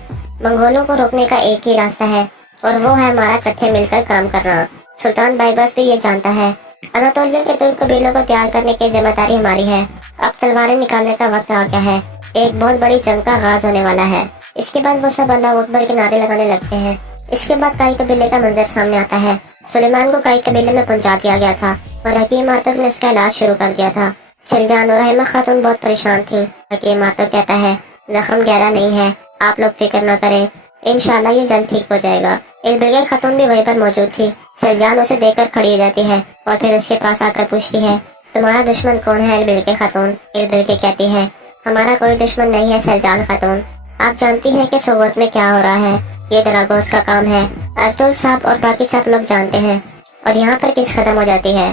मंगोलों को रोकने का एक ही रास्ता है और वो है हमारा इकट्ठे मिलकर काम करना। सुल्तान बाइबर्स भी ये जानता है। अनातोलिया के तुर्क कबीलों को तैयार करने की जिम्मेदारी हमारी है। अब तलवारें निकालने का वक्त आ गया है। एक बहुत बड़ी जंग का आगाज होने वाला है। इसके बाद वो सब अल्लाह अकबर के नारे लगाने लगते हैं। इसके बाद काई कबीले का मंजर सामने आता है। सुलेमान को काई कबीले में पहुंचा दिया गया था और हकीम आतब ने उसका इलाज शुरू कर दिया था। सिलजान और रहमा खातून बहुत परेशान थी। हकीम आतब कहता है, जख्म गहरा नहीं है, आप लोग फिक्र न करें, इंशाल्लाह ये जल्द ठीक हो जाएगा। इलबिल खातून भी वहीं पर मौजूद थी। सिलजान उसे देखकर खड़ी हो जाती है और फिर उसके पास आकर पूछती है, तुम्हारा दुश्मन कौन है इलबिल खातून? इलबिल कहती है, हमारा कोई दुश्मन नहीं है सिलजान खातून, आप जानती हैं कि सोबत में क्या हो रहा है, ये दरागोस का काम है। अतुल साहब और बाकी सब लोग जानते हैं और यहाँ पर किस खत्म हो जाती है।